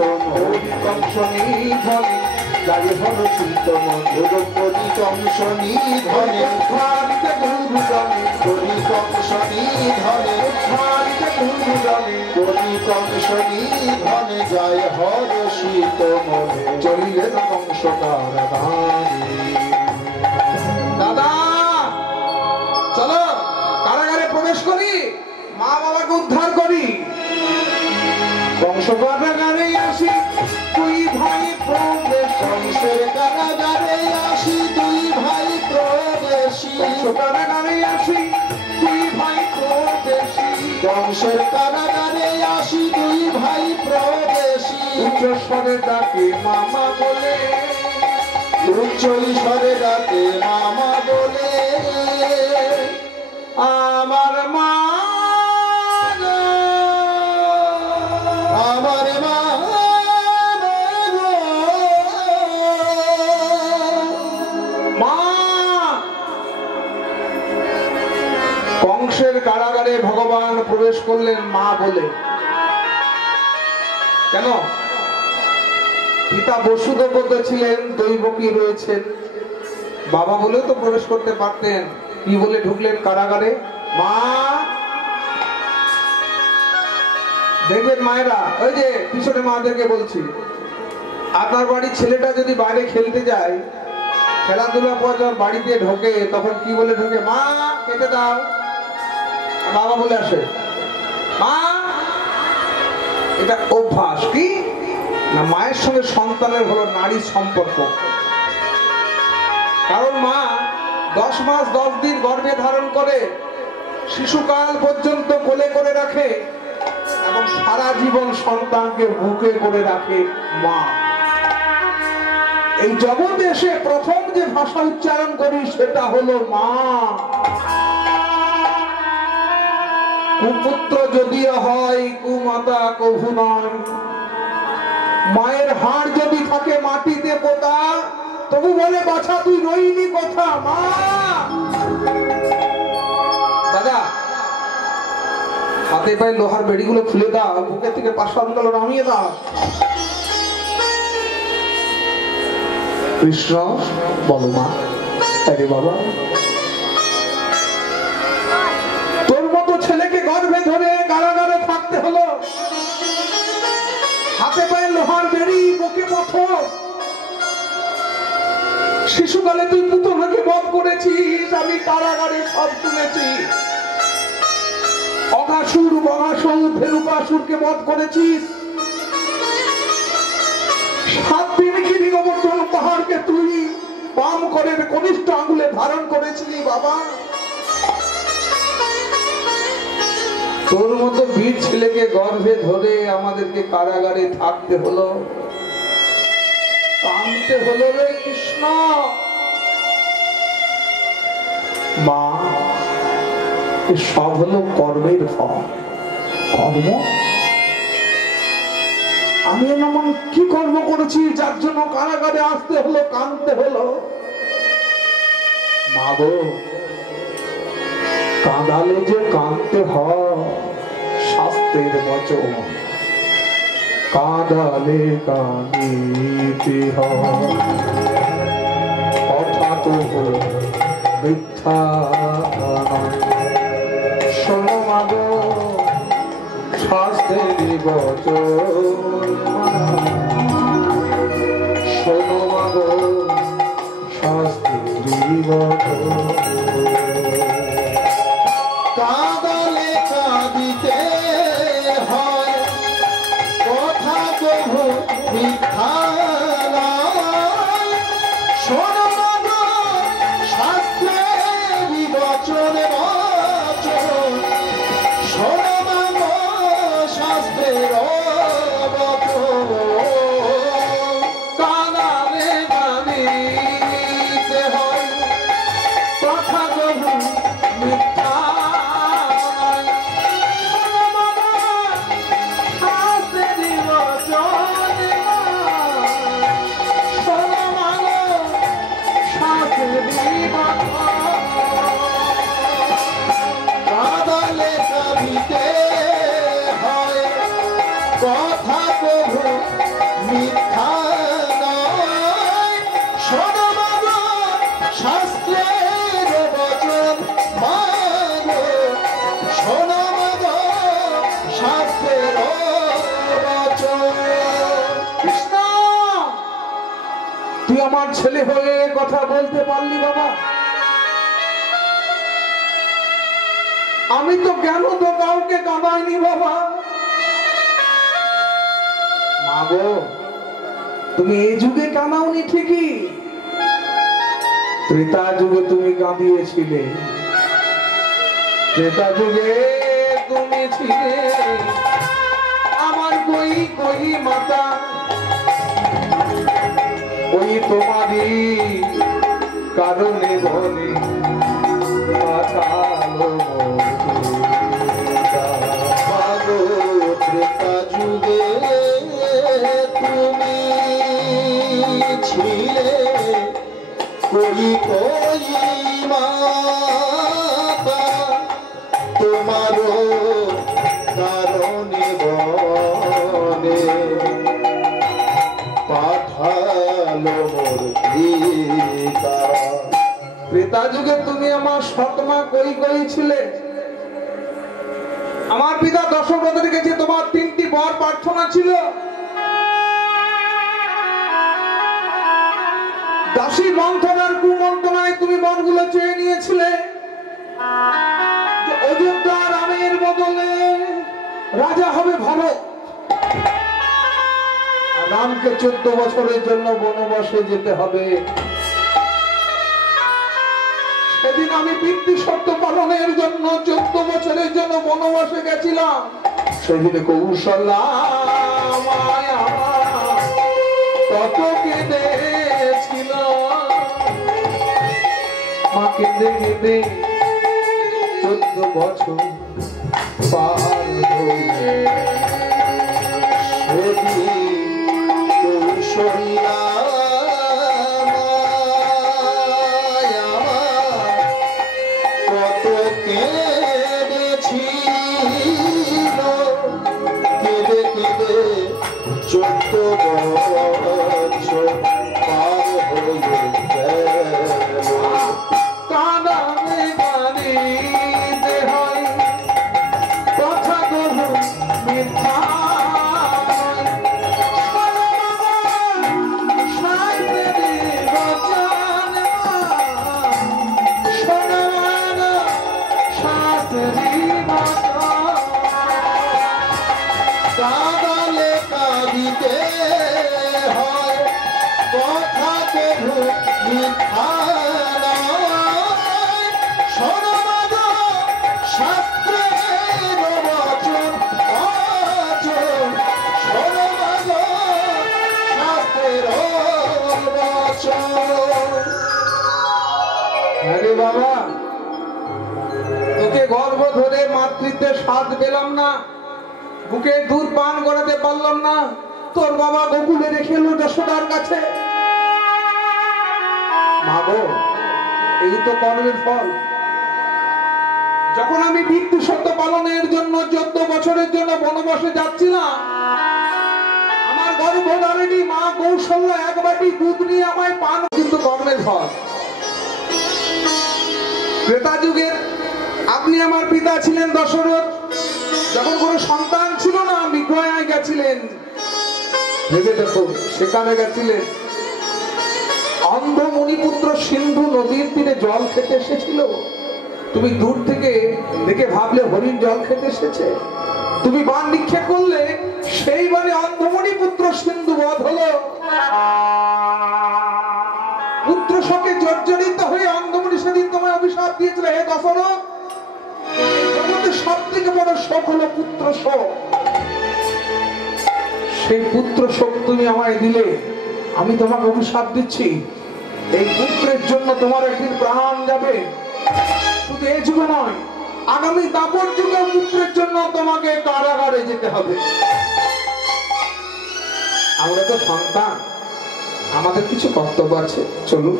কংস নিধনে, জয় হর শীত মনে, দ্রৌপদী কংস নিধনে, ভারিতে গুরুজনে, করি কংস নিধনে, ভারিতে গুরুজনে, করি কংস নিধনে। জয় হর শীত মনে, চলিলেন কংস কারাগারে। দাদা চলো কারাগারে প্রবেশ করি, মা বাবাকে উদ্ধার করি। কংস কারাগারে আসি তুই ভাই প্রবেশ, কংসের কারাগারে আসি দুই ভাই প্রবেশী, কংস কারাগারে আসি তুই ভাই প্রবেশী, কংসের কারাগারে আসি দুই ভাই প্রবেশী। উচ্চ স্বরে ডাকে মামা বলে, উচ্চ স্বরে ডাকে মামা বলে, আমার মা গো, আমার মা গো। মা। কংসের কারাগারে ভগবান প্রবেশ করলেন মা বলে। কেন? পিতা বসুদেবত ছিলেন, দৈবকী রয়েছেন, বাবা বলেও তো প্রবেশ করতে পারতেন। কি বলে ঢুকলেন কারাগারে? মা। দেখবেন মায়েরা, ওই যে পিছনে মাদেরকে বলছি, আপনার বাড়ির ছেলেটা যদি বাইরে খেলতে যায়, খেলাধুলা পর যখন বাড়িতে ঢোকে, তখন কি বলে ঢোকে? মা খেতে দাও। বাবা বলে আসে মা। এটা অভ্যাস কি না? মায়ের সঙ্গে সন্তানের হলো নারীর সম্পর্ক। কারণ মা 10 মাস 10 দিন গর্ভে ধারণ করে, শিশুকাল পর্যন্ত কোলে করে রাখে এবং সারা জীবন সন্তানকে বুকে করে রাখে মা। এই জগতে এসে প্রথম যে ভাষা উচ্চারণ করি সেটা হলো মা। কুপুত্র যদিও হয়, কুমাতা কভু নয়। মায়ের হাড় যদি থাকে মাটিতে পোতা, তবু বলে বাছা তুই রইনি কথা মা। দাদা হাতে পায়ে লোহার বেড়িগুলো খুলে দাও, বুকের থেকে পাশানগুলো নামিয়ে দাও। কৃষ্ণ বলো মা। আরে বাবা, তোর মতো ছেলেকে গর্ভে ধরে কারাগারে থাকতে হলো, হাতে পায়ে লোহার বেড়ি, বুকে পাথর। শিশুকালে তুই পুতনাকে বধ করেছিস, আমি কারাগারে সব শুনেছি। অঘাসুর, বঘাসুর, ভেলুকাসুরকে বধ করেছিস। 7 দিন গিরি গোবর্ধন পাহাড়কে তুই বাম করে কনিষ্ঠ আঙ্গুলে ধারণ করেছিলি বাবা। তোর মতো বীর ছেলেকে গর্ভে ধরে আমাদেরকে কারাগারে থাকতে হলো, কাঁদতে হলো রে কৃষ্ণ। মা, সব হলো কর্মের ফল। কর্ম আমি এমন কি কর্ম করেছি যার জন্য কারাগারে আসতে হলো, কাঁদতে হলো? মা গো, কাঁদালে যে কাঁদতে হয় শাস্ত্রের বচন, কাঁদালে কাঁদিতে হয়, কথা তো মিথ্যা নয়। শোনো মা গো, শাস্ত্রের বচন, শোনো মা গো, শাস্ত্রের বচন। কাঁদালে কাঁদিতে হয়, কথা কবু মিথ্যা নয়। শোনো না গো, শাস্ত্রের বচন বচন, শোনো না গো, শাস্ত্রের বচন। কাঁদালে কাঁদিতে হয়, কথা কবু মিথ্যা নয়। শোনো মা গো, শাস্ত্রের বচন, শোনো মা গো, শাস্ত্রের বচন। কাঁদালে কাঁদিতে হয়, কথা কবু মিথ্যা নয়। শোনো মা গো, শাস্ত্রের বচন মা গো, শোনো মা গো, শাস্ত্রের বচন। কৃষ্ণ, তুই আমার ছেলে হয়ে কথা বলতে পারলি বাবা? আমি তো কেন তো কাউকে কাঁদাইনি বাবা। মা গো, তুমি এই যুগে কাঁদাওনি ঠিকই, ত্রেতা যুগে তুমি কাঁদিয়েছিলে। ত্রেতা যুগে তুমি ছিলে আমার কই কই মাতা, ওই তোমারই কারণে বলে পাঠালো মোরা। মাগো, ত্রেতা যুগে তুমি ছিলে কই কই মাতা, তোমারও কারণে বনে পাঠালো মোর পিতা। ত্রেতা যুগে তুমি আমার সৎমা কই কই ছিলে। আমার পিতা দশরথের কাছে তোমার 3টি বর প্রার্থনা ছিল। দাসী মন্থনার কুমন্ত্রণায় তুমি বরগুলো চেয়ে নিয়েছিলে, যে অযোধ্যা রামের বদলে রাজা হবে ভরত, আর রামকে 14 বছরের জন্য বনবাসে যেতে হবে। সেদিন আমি পিতৃ শর্ত পালনের জন্য 14 বছরের জন্য বনবাসে গেছিলাম। সেদিন কৌশল্যা মায়া কত কেঁদেছিল, মা কেঁদে কেঁদে 14 বছর পার হয়ে। সেদিন কৌশল্যা মায়া কত কেঁদেছিল, কেঁদে কেঁদে 14 বছর পার হয়ে গেল। কাঁদালে কাঁদিতে হয়, কথা কবু মিথ্যা নয়। শোনো বাবা, শাস্ত্রের বচন, শোনো বাবা, শাস্ত্রের বচন। কাঁদালে কাঁদিতে হয়, কথা কবু মিথ্যা নয়। শোনো মা গো, শাস্ত্রের বচন বচন, শোনো মা গো, শাস্ত্রের বচন। আরে বাবা, তোকে গর্ভ ধরে মাতৃত্বের স্বাদ পেলাম না, বুকে দুধ পান করাতে পারলাম না, তোর বাবা গোকুলে রেখে এলো যশোদার কাছে। মা গো, এই তো কর্মের ফল। যখন আমি পিতৃ সত্য পালনের জন্য 14 বছরের জন্য বনবাসে যাচ্ছিলাম, আমার গর্ভধারিণী মা কৌশল্যা এক বাটি দুধ নিয়ে আমায় পান, কিন্তু কর্মের ফল। ত্রেতা যুগের আপনি আমার পিতা ছিলেন দশরথ, যখন কোনো সন্তান ছিল না বিগ্রহে গেছিলেন, ভেবে দেখো সেখানে গেছিলেন। অন্ধ মুনিপুত্র সিন্ধু নদীর তীরে জল খেতে এসেছিল, তুমি দূর থেকে দেখে ভাবলে হরিণ জল খেতে এসেছে। তুমি বাণ নিক্ষেপ করলে, সেই বাণে অন্ধমণি পুত্র সিন্ধু বধ হলো। পুত্র শোকে জর্জরিত হয়ে অন্ধমণি সেদিন তোমায় অভিশাপ দিয়েছিল, হে দশরথ, জগতের সব থেকে বড় শোক হলো পুত্র শোক। সেই পুত্র শোক তুমি আমায় দিলে, আমি তোমাকে অভিশাপ দিচ্ছি, এই পুত্রের জন্য তোমার একদিন প্রাণ যাবে। শুধু এই যুগে নয়, আগামী দাপর যুগে পুত্রের জন্য তোমাকে কারাগারে যেতে হবে। আমরা তো সন্তান, আমাদের কিছু কর্তব্য আছে, চলুন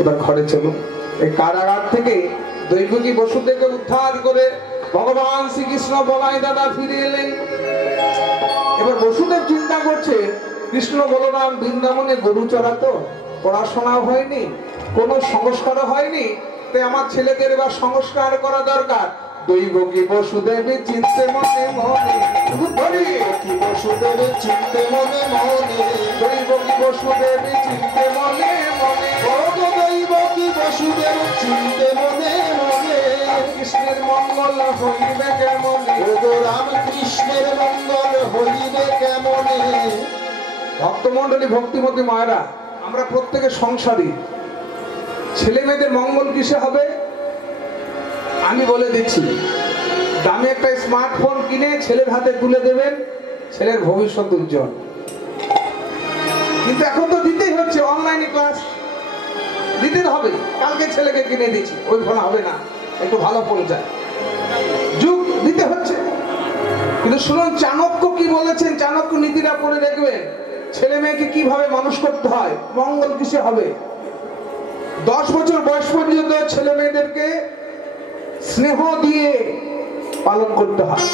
এবার ঘরে চলুন। এই কারাগার থেকে দৈবকী বসুদেবকে উদ্ধার করে ভগবান শ্রীকৃষ্ণ বলাই দাদা ফিরে এলেন। এবার বসুদেব চিন্তা করছে, কৃষ্ণ বলরাম বৃন্দাবনে গরু চড়াতো, পড়াশোনাও হয়নি, কোনো সংস্কারও হয়নি, তাই আমার ছেলেদের এবার সংস্কার করা দরকার। দৈবকী বসুদেবী চিনতে মনে মনে, দৈবকী বসুদেবী চিনতে মনে মনে, দৈবকী বসুদেবী চিনতে মনে মনে, দৈবকী বসুদেব চিনতে মনে মনে, কৃষ্ণের মঙ্গল হইবে কেমনে, রাম কৃষ্ণের মঙ্গল হইবে কেমনে। ভক্তমন্ডলী, ভক্তিমতী মায়েরা, আমরা প্রত্যেকে সংসারী, ছেলে মেয়েদের মঙ্গল কিসে হবে আমি বলে দিচ্ছি। দামি একটা স্মার্টফোন কিনে ছেলের হাতে তুলে দেবেন, ছেলের ভবিষ্যৎ উজ্জ্বল। কিন্তু এখন তো দিতেই হচ্ছে, অনলাইনে ক্লাস দিতে হবে, কালকে ছেলেকে কিনে দিচ্ছি, ওই ফোন হবে না, একটু ভালো ফোন চাই, যুগ দিতে হচ্ছে। কিন্তু শুনুন চাণক্য কি বলেছেন, চাণক্য নীতিটা পড়ে দেখবেন, ছেলে মেয়েকে কিভাবে মানুষ করতে হয়, মঙ্গল কিসে হবে। 10 বছর বয়স পর্যন্ত ছেলে মেয়েদেরকে স্নেহ দিয়ে পালন করতে হয়।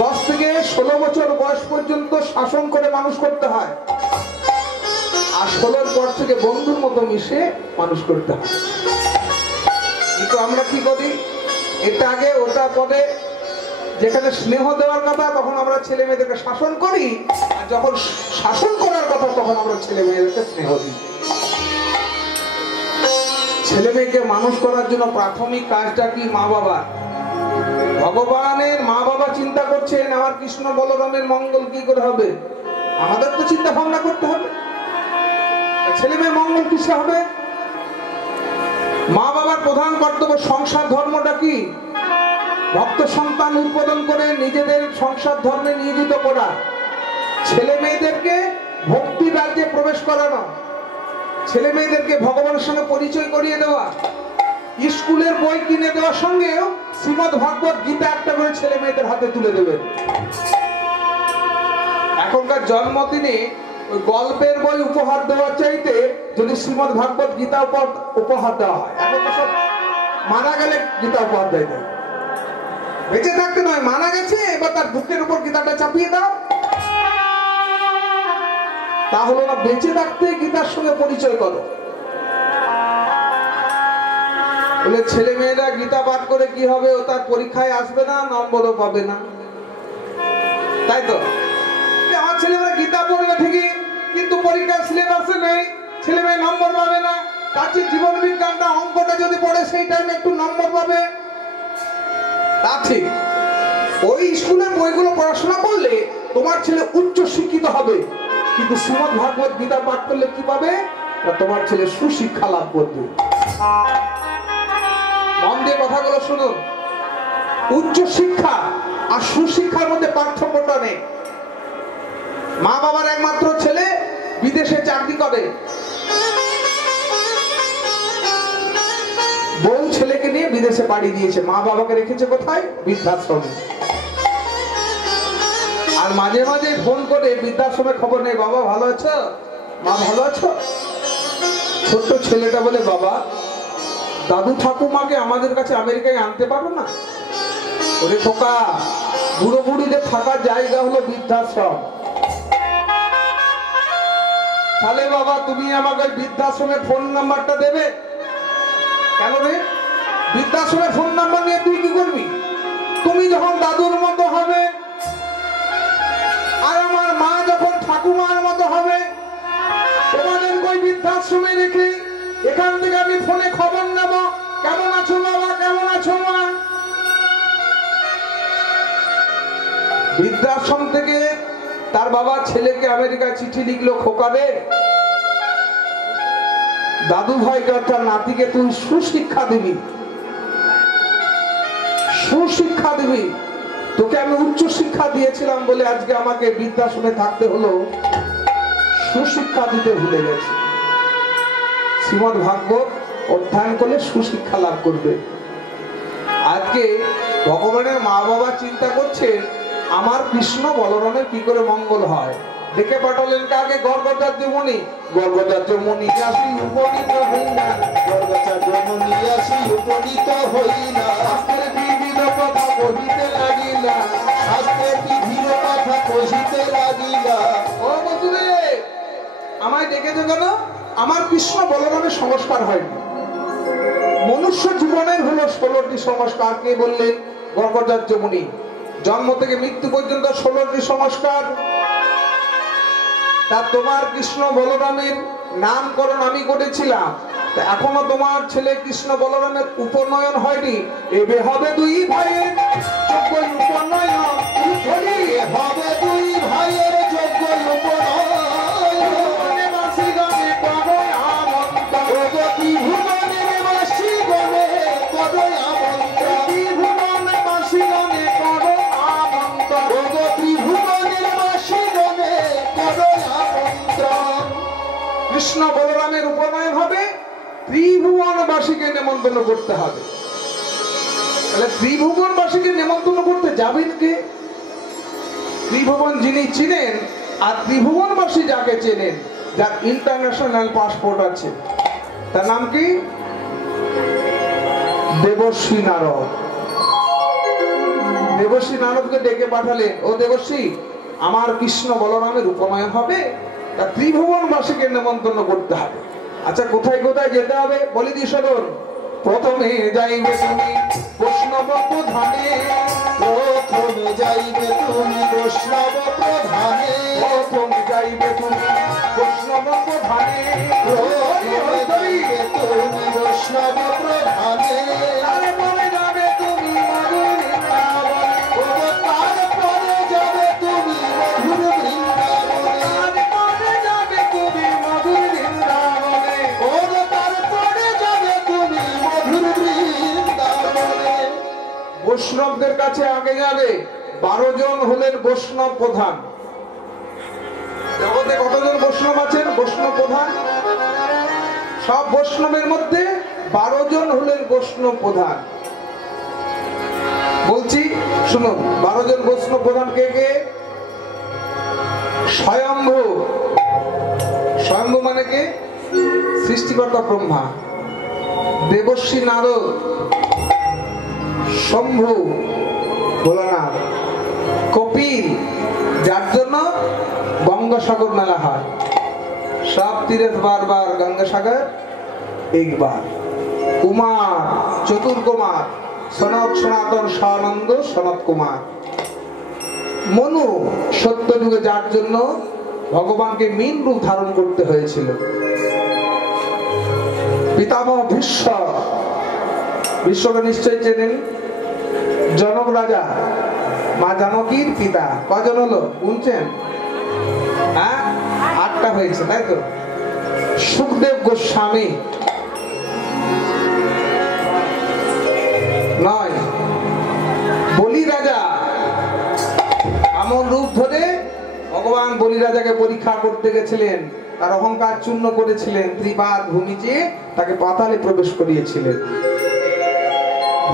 10 থেকে 16 বছর বয়স পর্যন্ত শাসন করে মানুষ করতে হয়, আর 16-র পর থেকে বন্ধুর মতো মিশে মানুষ করতে হয়। কিন্তু আমরা কি করি, এটা আগে ওটা পরে, যেখানে স্নেহ দেওয়ার কথা তখন আমরা ছেলে মেয়েদেরকে শাসন করি, আর যখন শাসন করার কথা তখন আমরা ছেলে মেয়েদেরকে স্নেহ দিই। ছেলে মেয়েকে মানুষ করার জন্য প্রাথমিক কাজটা কি, মা বাবা। ভগবানের মা বাবা চিন্তা করছেন আমার কৃষ্ণ বলরামের মঙ্গল কি করে হবে, আমাদের তো চিন্তা ভাবনা করতে হবে। ছেলে মেয়ে মঙ্গল কিসে হবে, মা বাবার প্রধান কর্তব্য সংসার ধর্মটা কি, ভক্ত সন্তান উৎপাদন করে নিজেদের সংসার ধর্মে নিয়োজিত করা, ছেলে মেয়েদেরকে ভক্তি রাজ্যে প্রবেশ করানো, ছেলে মেয়েদেরকে ভগবানের সঙ্গে পরিচয় করিয়ে দেওয়া, স্কুলের বই কিনে দেওয়ার সঙ্গেও শ্রীমদ্ ভাগবত গীতা একটা করে ছেলে মেয়েদের হাতে তুলে দেবেন। এখনকার জন্মদিনে ওই গল্পের বই উপহার দেওয়ার চাইতে যদি শ্রীমদ্ ভাগবত গীতা উপহার দেওয়া হয়, এখন তো সব মারা গেলে গীতা উপহার দেয়, বেঁচে থাকতে নয়, মারা গেছে এবার তার বুকের উপর গীতাটা চাপিয়ে দাও। তা হলো না, বেঁচে থাকতে গীতার সঙ্গে পরিচয় করো। বলে ছেলে মেয়েরা গীতা পাঠ করে কি হবে, ও তার পরীক্ষায় আসবে না, নম্বরও পাবে না। তাই তো আমার ছেলেমেয়েরা গীতা পড়বে ঠিকই, কিন্তু পরীক্ষার সিলেবাসে নেই, ছেলে মেয়ে নম্বর পাবে না। তার চেয়ে জীবন বিজ্ঞানটা অঙ্কটা যদি পড়ে সেই টাইমে একটু নম্বর পাবে, তা ঠিক। ওই স্কুলের বইগুলো পড়াশোনা করলে তোমার ছেলে উচ্চ শিক্ষিত হবে, কিন্তু শ্রীমদ্ ভাগবত গীতা পাঠ করলে কি পাবে, তোমার ছেলে সুশিক্ষা লাভ করবে। মন দিয়ে কথাগুলো শুনুন, উচ্চ শিক্ষা আর সুশিক্ষার মধ্যে পার্থক্যটা নেই। মা বাবার একমাত্র ছেলে বিদেশে চাকরি করে, বউ ছেলেকে নিয়ে বিদেশে পাড়ি দিয়েছে, মা বাবাকে রেখেছে কোথায়, বৃদ্ধাশ্রমে। আর মাঝে মাঝে ফোন করে বৃদ্ধাশ্রমে খবর নেই, বাবা ভালো আছো, মা ভালো আছো। ছোট্ট ছেলেটা বলে, বাবা দাদু ঠাকুমাকে আমাদের কাছে আমেরিকায় আনতে পারো না? ওরে খোকা, বুড়ো বুড়িদের থাকার জায়গা হলো বৃদ্ধাশ্রম। তাহলে বাবা তুমি আমাকে বৃদ্ধাশ্রমের ফোন নাম্বারটা দেবে। কেন রে? বৃদ্ধাশ্রমের ফোন নাম্বার নিয়ে তুই কি করবি? তুমি যখন দাদুর মতো হবে আর আমার মা যখন ঠাকুমার মতো হবে, তোমাদেরকে ওই বৃদ্ধাশ্রমে রেখে এখান থেকে আমি ফোনে খবর নেব, কেমন আছো বাবা, কেমন আছো মা। বৃদ্ধাশ্রম থেকে তার বাবা ছেলেকে আমেরিকায় চিঠি লিখলো, খোকারে দাদু ভাইকে অর্থাৎ নাতিকে তুই সুশিক্ষা দিবি, সুশিক্ষা দিবি। তোকে আমি উচ্চ শিক্ষা দিয়েছিলাম বলে আজকে আমাকে বৃদ্ধাশ্রমে থাকতে হলো, সুশিক্ষা দিতে ভুলে গেছি। শ্রীমদ ভাগবত অধ্যয়ন করলে সুশিক্ষা লাভ করবে। আজকে ভগবানের মা বাবা চিন্তা করছে আমার কৃষ্ণ বলরামের কি করে মঙ্গল হয়। ডেকে পাঠালেন কাকে? গর্গচার্য মুনি। গর্গচার্য মুনি আসি উপনীত হইনা, গর্গচার্য মুনি আসি উপনীত হইলা, শাস্ত্রের বিবিধ কথা কহিতে লাগিলা, শাস্ত্রের বিধির কথা কহিতে লাগিলা। ও বন্ধুরে, আমায় ডেকেছো কেন? আমার কৃষ্ণ বলরামের সংস্কার হয়নি। মনুষ্য জীবনের হলো 16টি সংস্কার। কে বললেন? গর্গচার্য মুনি। জন্ম থেকে মৃত্যু পর্যন্ত 16টি সংস্কার। তা তোমার কৃষ্ণ বলরামের নামকরণ আমি করেছিলাম, এখনো তোমার ছেলে কৃষ্ণ বলরামের উপনয়ন হয়নি। এবে হবে দুই ভাইয়ের যোগ্য উপনয়ন, হবে দুই ভাইয়ের যোগ্য উপনয়ন, বাসী গানে করো আমন্ত্রণ, ত্রিভুবনের বাসীগণে করো আমন্ত্রণ, ত্রিভুবনে বাসী গানে করো আমন্ত্রণ, ত্রিভুবনের বাসীগণে করো আমন্ত্রণ। কৃষ্ণ বলরামের উপনয়ন হবে, ত্রিভুবনবাসীকে নেমন্তন্ন করতে হবে। তাহলে ত্রিভুবনবাসীকে নেমন্তন্ন করতে যাবেন কে? ত্রিভুবন যিনি চিনেন আর ত্রিভুবনবাসী যাকে চেনেন, যার ইন্টারন্যাশনাল পাসপোর্ট আছে, তার নাম কি? দেবশ্রী নারদ। দেবশ্রী নারদকে ডেকে পাঠালেন, ও দেবশ্রী, আমার কৃষ্ণ বলরামের উপনয়ন হবে, তা ত্রিভুবনবাসীকে নেমন্তন্ন করতে হবে। আচ্ছা কোথায় কোথায় যেতে হবে বলি দি শোন। প্রথমে যাইবে তুমি বৈষ্ণব প্রধানে, প্রথমে যাইবে তুমি বৈষ্ণব প্রধানে, প্রথমে যাইবে তুমি বৈষ্ণব প্রধানে, প্রথমে যাইবে তুমি বৈষ্ণব প্রধানে, তারপরে যাবে তুমি মধুর বৃন্দাবনে, তারপরে যাবে তুমি মধুর বৃন্দাবনে, তারপরে যাবে তুমি মধুর বৃন্দাবনে, তারপরে যাবে তুমি মধুর বৃন্দাবনে। বৈষ্ণবদের কাছে আগে যাবে 12 জন হলেন বৈষ্ণব প্রধান। জগতে কতজন বৈষ্ণব আছেন? বৈষ্ণব প্রধান সব বৈষ্ণবের মধ্যে 12 জন হলেন বৈষ্ণব প্রধান। বলছি শুনুন, 12 জন বৈষ্ণব প্রধান কে কে? স্বয়ম্ভু। স্বয়ম্ভু মানে কে? সৃষ্টিকর্তা ব্রহ্মা। দেবশ্রী নারদ, শম্ভু ভোলানাথ, কপিল যার জন্য গঙ্গাসাগর মেলা হয়। সব তীর্থ বারবার গঙ্গাসাগর একবার। কুমার, চতুর্কুমার, সনত সনাতন সানন্দ সনত কুমার। মনু, সত্যযুগে যার জন্য ভগবানকে মীন রূপ ধারণ করতে হয়েছিল। পিতামহ ভীষ্ম, বিশ্বকে নিশ্চয় চেনেন, জনক রাজা, মা জানকীর পিতা। কজন হলো শুনছেন? হ্যাঁ, 8টা হয়েছে, তাই তো? সুখদেব গোস্বামী 9। বলি রাজা এমন রূপ ধরে ভগবান বলি রাজাকে পরীক্ষা করতে গেছিলেন, তার অহংকার চূর্ণ করেছিলেন, ত্রিবার ভূমি চেয়ে তাকে পাতালে প্রবেশ করিয়েছিলেন।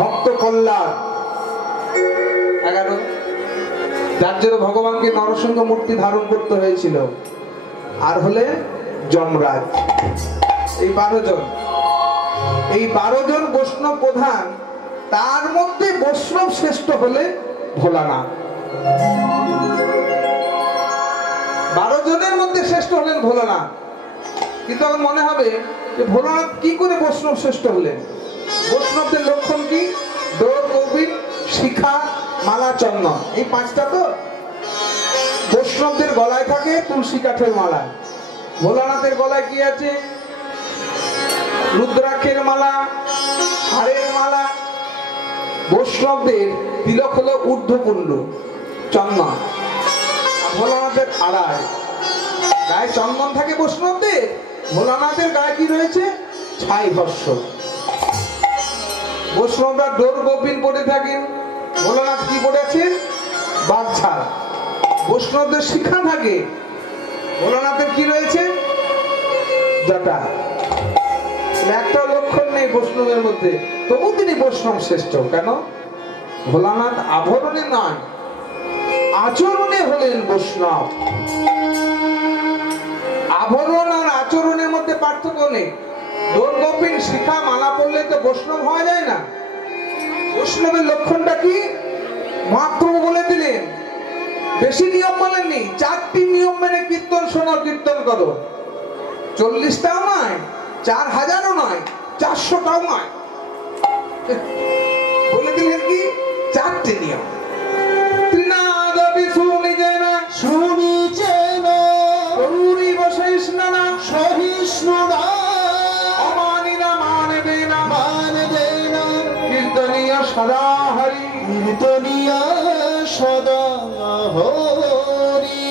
ভক্ত কল্যাণ 11। যার জন্য ভগবানকে নরসিংহ মূর্তি ধারণ করতে হয়েছিল। আর হলে যমরাজ। এই 12 জন, এই 12 জন বৈষ্ণব প্রধান, তার মধ্যে বৈষ্ণব শ্রেষ্ঠ হলে ভোলানাথ। 12 জনের মধ্যে শ্রেষ্ঠ হলেন ভোলানাথ। কিন্তু আমার মনে হবে যে ভোলানাথ কি করে বৈষ্ণব শ্রেষ্ঠ হলেন? বৈষ্ণবদের লক্ষণ কি? ডোর, কবিল, শিখা, মালা, চন্দন, এই 5টা তো। বৈষ্ণবদের গলায় থাকে তুলসী কাঠের মালা। ভোলানাথের গলায় কি আছে? রুদ্রাক্ষের মালা, হাড়ের মালা। বৈষ্ণবদের তিলক হলো ঊর্ধ্বপুণ্ড, চন্দন। ভোলানাথের আড়ায় গায়ে চন্দন থাকে বৈষ্ণবদের। ভোলানাথের গায়ে কি রয়েছে? ছাই ভস্য। বৈষ্ণবরা ডোর গোপিন পড়ে থাকেন, ভোলানাথ কি পড়েছেন? বাগছাল। বৈষ্ণবদের শিখা থাকে, ভোলানাথের কি রয়েছে? জটা। একটা লক্ষণ নেই বৈষ্ণবের মধ্যে, তবু তিনি বৈষ্ণব শ্রেষ্ঠ। কেন? ভোলানাথ আভরণে নয়, আচরণে হলেন বৈষ্ণব। আভরণ আর আচরণের মধ্যে পার্থক্য নেই। ডোর, গোপিন, শিখা, মালা পড়লে তো বৈষ্ণব হওয়া যায় না। বৈষ্ণবের লক্ষণটা কি? মহাপ্রভু বলে দিলেন, বেশি নিয়ম মানেননি, 4টি নিয়ম মেনে কীর্তন শোনো, কীর্তন করো। 40টাও নয়, 4000ও নয়, 400টাও নয়। বলে দিলেন কি? 4টি নিয়ম। ত্রিনাদপি সুনিজেন সুনিচেন করুরি বসহিষ্ণুনা সহিষ্ণুনা অমানিনা মানবেন মানবেন কীর্তনীয় সদা হরি কীর্তনীয় সদা হরি।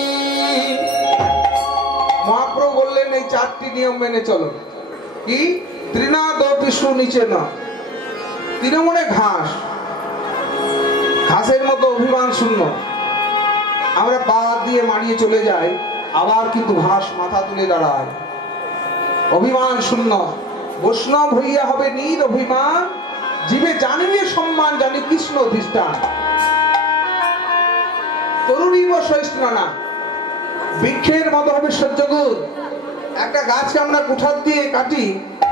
মহাপ্রভু বললেন এই 4টি নিয়ম মেনে চলো। কি? ত্রিনাদপি সুনিচেন, তৃণমূলে ঘাস, ঘাসের মতো অভিমান শূন্য। আমরা পা দিয়ে মারিয়ে চলে যাই, আবার কিন্তু ঘাস মাথা তুলে দাঁড়ায়। অভিমান শূন্য। বৈষ্ণব হইয়া হবে নীর অভিমান, জীবে জানিবে সম্মান, জানি কৃষ্ণ অধিষ্ঠান। তরুণীব সহিষ্ণুনা, বৃক্ষের মতো হবে সহ্যগুণ। একটা গাছকে আমরা কুঠার দিয়ে কাটি,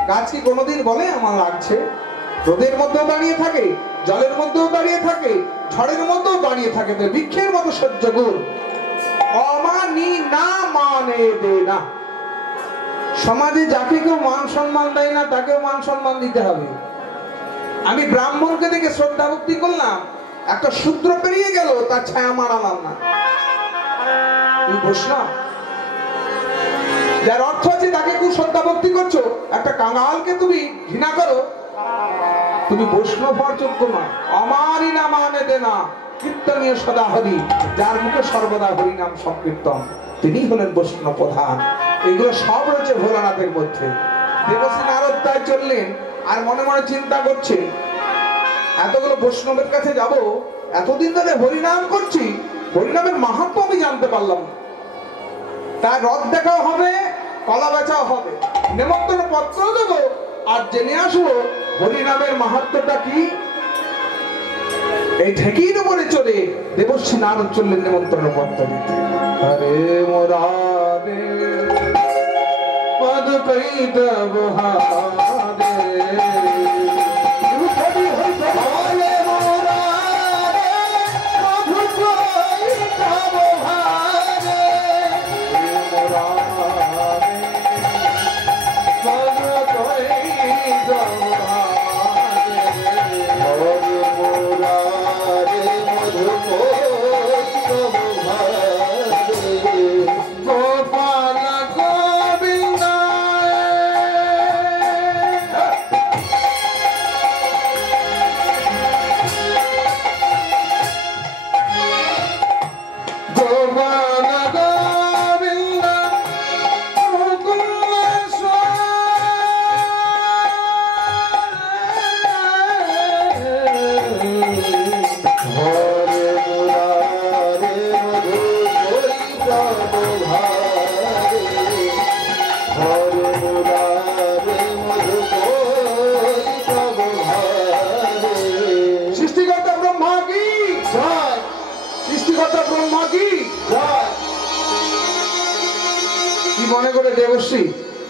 গাছ কি কোনোদিন বলে আমার লাগছে? রোদের মধ্যেও দাঁড়িয়ে থাকে, জলের মধ্যেও দাঁড়িয়ে থাকে, ঝড়ের মধ্যেও দাঁড়িয়ে থাকে। বৃক্ষের মতো সহ্যগুণ। অমানি না মানে দে না। সমাজে যাকে কেউ মান সম্মান দেয় না, তাকেও মান সম্মান দিতে হবে। আমি ব্রাহ্মণকে দেখে শ্রদ্ধা ভক্তি করলাম, একটা শূদ্র পেরিয়ে গেল, তার ছায়া মারালাম না। তুমি বৈষ্ণব। যার অর্থ আছে তাকে খুব শ্রদ্ধা ভক্তি করছো, একটা কাঙালকে তুমি ঘৃণা করো, তুমি বৈষ্ণব হওয়ার যোগ্য নয়। আমারই না মানে দে না কীর্তনীয় সদা হরি, যার মুখে সর্বদা হরি নাম সংকীর্তন, তিনি হলেন বৈষ্ণব প্রধান। এগুলো সব রয়েছে ভোলানাথের মধ্যে। দেবশ্রী নারদ তাই চললেন, আর মনে মনে চিন্তা করছেন, এতগুলো বৈষ্ণবের কাছে যাব, এতদিন ধরে হরিনাম করছি, হরিনামের মাহাত্ম্য আমি জানতে পারলাম না। তার রথ দেখাও হবে, কলা বেচাও হবে, নেমন্তন্ন পত্র দেবো, আর জেনে আসবো হরিনামের মাহাত্ম্যটা কি। এই ঢেকির উপরে চলে দেবশ্রী নারদ চললেন নেমন্তন্ন পত্র দিতে। হরে মোরারে পদ কৈতব হারে,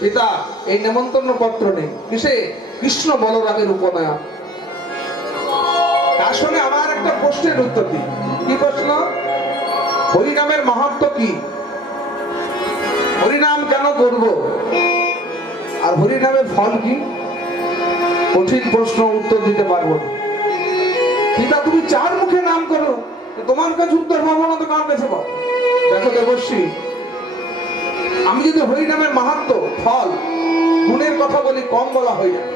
পিতা এই নেমন্তন্ন পত্র নেই, কিসে? কৃষ্ণ বলরামের উপনয়ন। তার সঙ্গে আমার একটা প্রশ্নের উত্তর দিই। কি প্রশ্ন? হরিনামের মাহাত্ম্য কি? হরিনাম কেন করব? আর হরিনামের ফল কি? কঠিন প্রশ্ন, উত্তর দিতে পারবো না। পিতা তুমি চার মুখে নাম করো, তোমার কাছে উত্তর পাবো না তো কার কাছে পাবো? দেখো দেবশ্রী, আমি যদি হরিনামের মাহাত্ম্য, ফল, গুণের কথা বলি, কম বলা হয়ে যায়।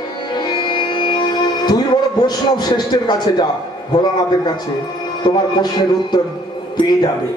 তুই বড় বৈষ্ণব শ্রেষ্ঠের কাছে যা, ভোলানাথের কাছে, তোমার প্রশ্নের উত্তর পেয়ে যাবে।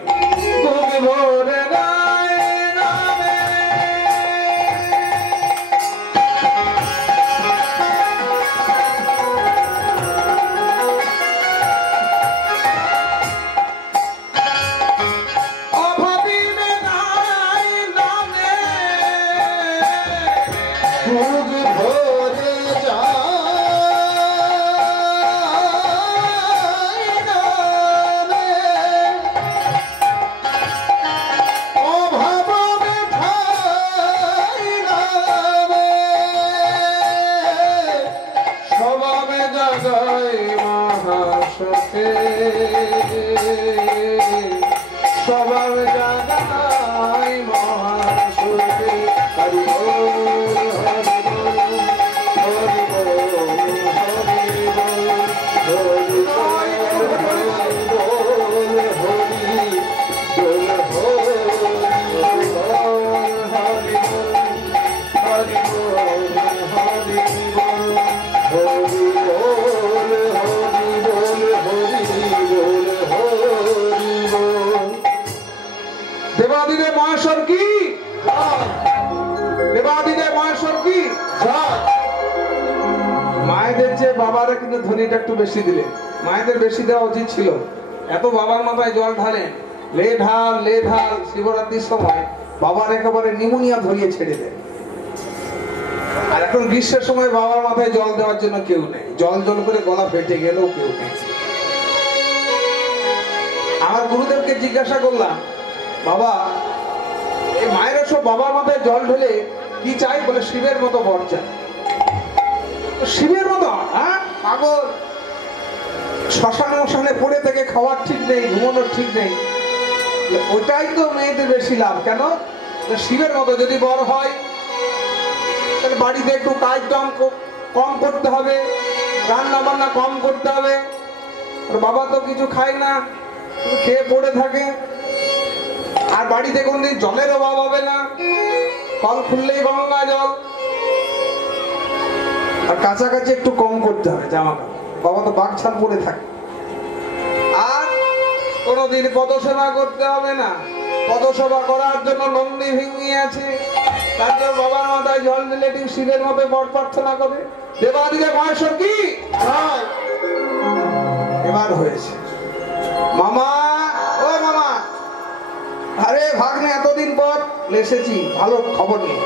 মায়েদের চেয়ে বাবারা কিন্তু ধ্বনিটা একটু বেশি দিলে, মায়েদের বেশি দেওয়া উচিত ছিল। এত বাবার মাথায় জল ঢালেন, লে ঢাল লে ঢাল, শিবরাত্রির সময় বাবার একেবারে নিমোনিয়া ধরিয়ে ছেড়ে দেয়। আর এখন গ্রীষ্মের সময় বাবার মাথায় জল দেওয়ার জন্য কেউ নেই, জল জল করে গলা ফেটে গেলেও কেউ নেই। আমার গুরুদেবকে জিজ্ঞাসা করলাম, বাবা এই মায়েরা সব বাবার মাথায় জল ঢেলে কি চাই? বলে শিবের মতো বর চাই। শিবের মতো? হ্যাঁ পাগল, শ্মশানে মশানে পড়ে থেকে খাওয়ার ঠিক নেই, ঘুমানোর ঠিক নেই। ওটাই তো মেয়েদের বেশি লাভ। কেন? শিবের মতো যদি বর হয় তাহলে বাড়িতে একটু কাজ কম করতে হবে, রান্না বান্না কম করতে হবে। আর বাবা তো কিছু খায় না, খেয়ে পড়ে থাকে। আর বাড়িতে কোনদিন জলের অভাব হবে না, কল খুললেই গঙ্গা জল। আর কাছাকাছি একটু কম করতে হবে জামা কাপড়, বাবা তো বাঘছাল পরে থাকে। আর কোনদিন পদসেবা করতে হবে না, পদসেবা করার জন্য নন্দী ভেঙে আছে, তার জন্য বাবার মাথায় জল দিলে ঠিক শিবের মতো বর প্রার্থনা করে। দেবাদিদেব মহেশ্বর কি এবার হয়েছে। মামা, ও মামা, আরে ভাগ্নে এতদিন পর এসেছি, ভালো খবর নেই।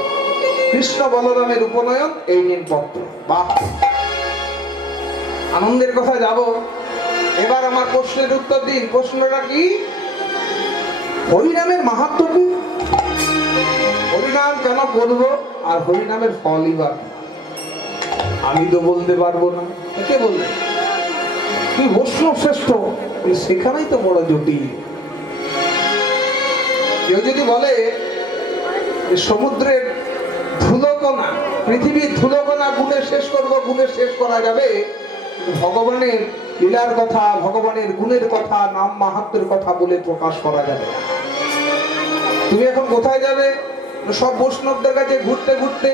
কৃষ্ণ বলরামের উপনয়ন, এই নিন পত্র। বাহ, আনন্দের কথা যাব। এবার আমার প্রশ্নের উত্তর দিন। প্রশ্নটা কি? হরিনামের মাহাত্ম্য কি? হরিনাম কেন করব? আর হরিনামের ফলই বা আমি তো বলতে পারবো না, কে বলবে? তুই বৈষ্ণব শ্রেষ্ঠ, সেখানেই তো বড় জটিল। কেউ যদি বলে সমুদ্রের ধুলোকণা, পৃথিবীর ধুলোকণা গুণে শেষ করব, গুণে শেষ করা যাবে, ভগবানের লীলার কথা, ভগবানের গুণের কথা, নাম মাহাত্ম্যের কথা বলে প্রকাশ করা যাবে। তুমি এখন কোথায় যাবে? সব বৈষ্ণবদের কাছে ঘুরতে ঘুরতে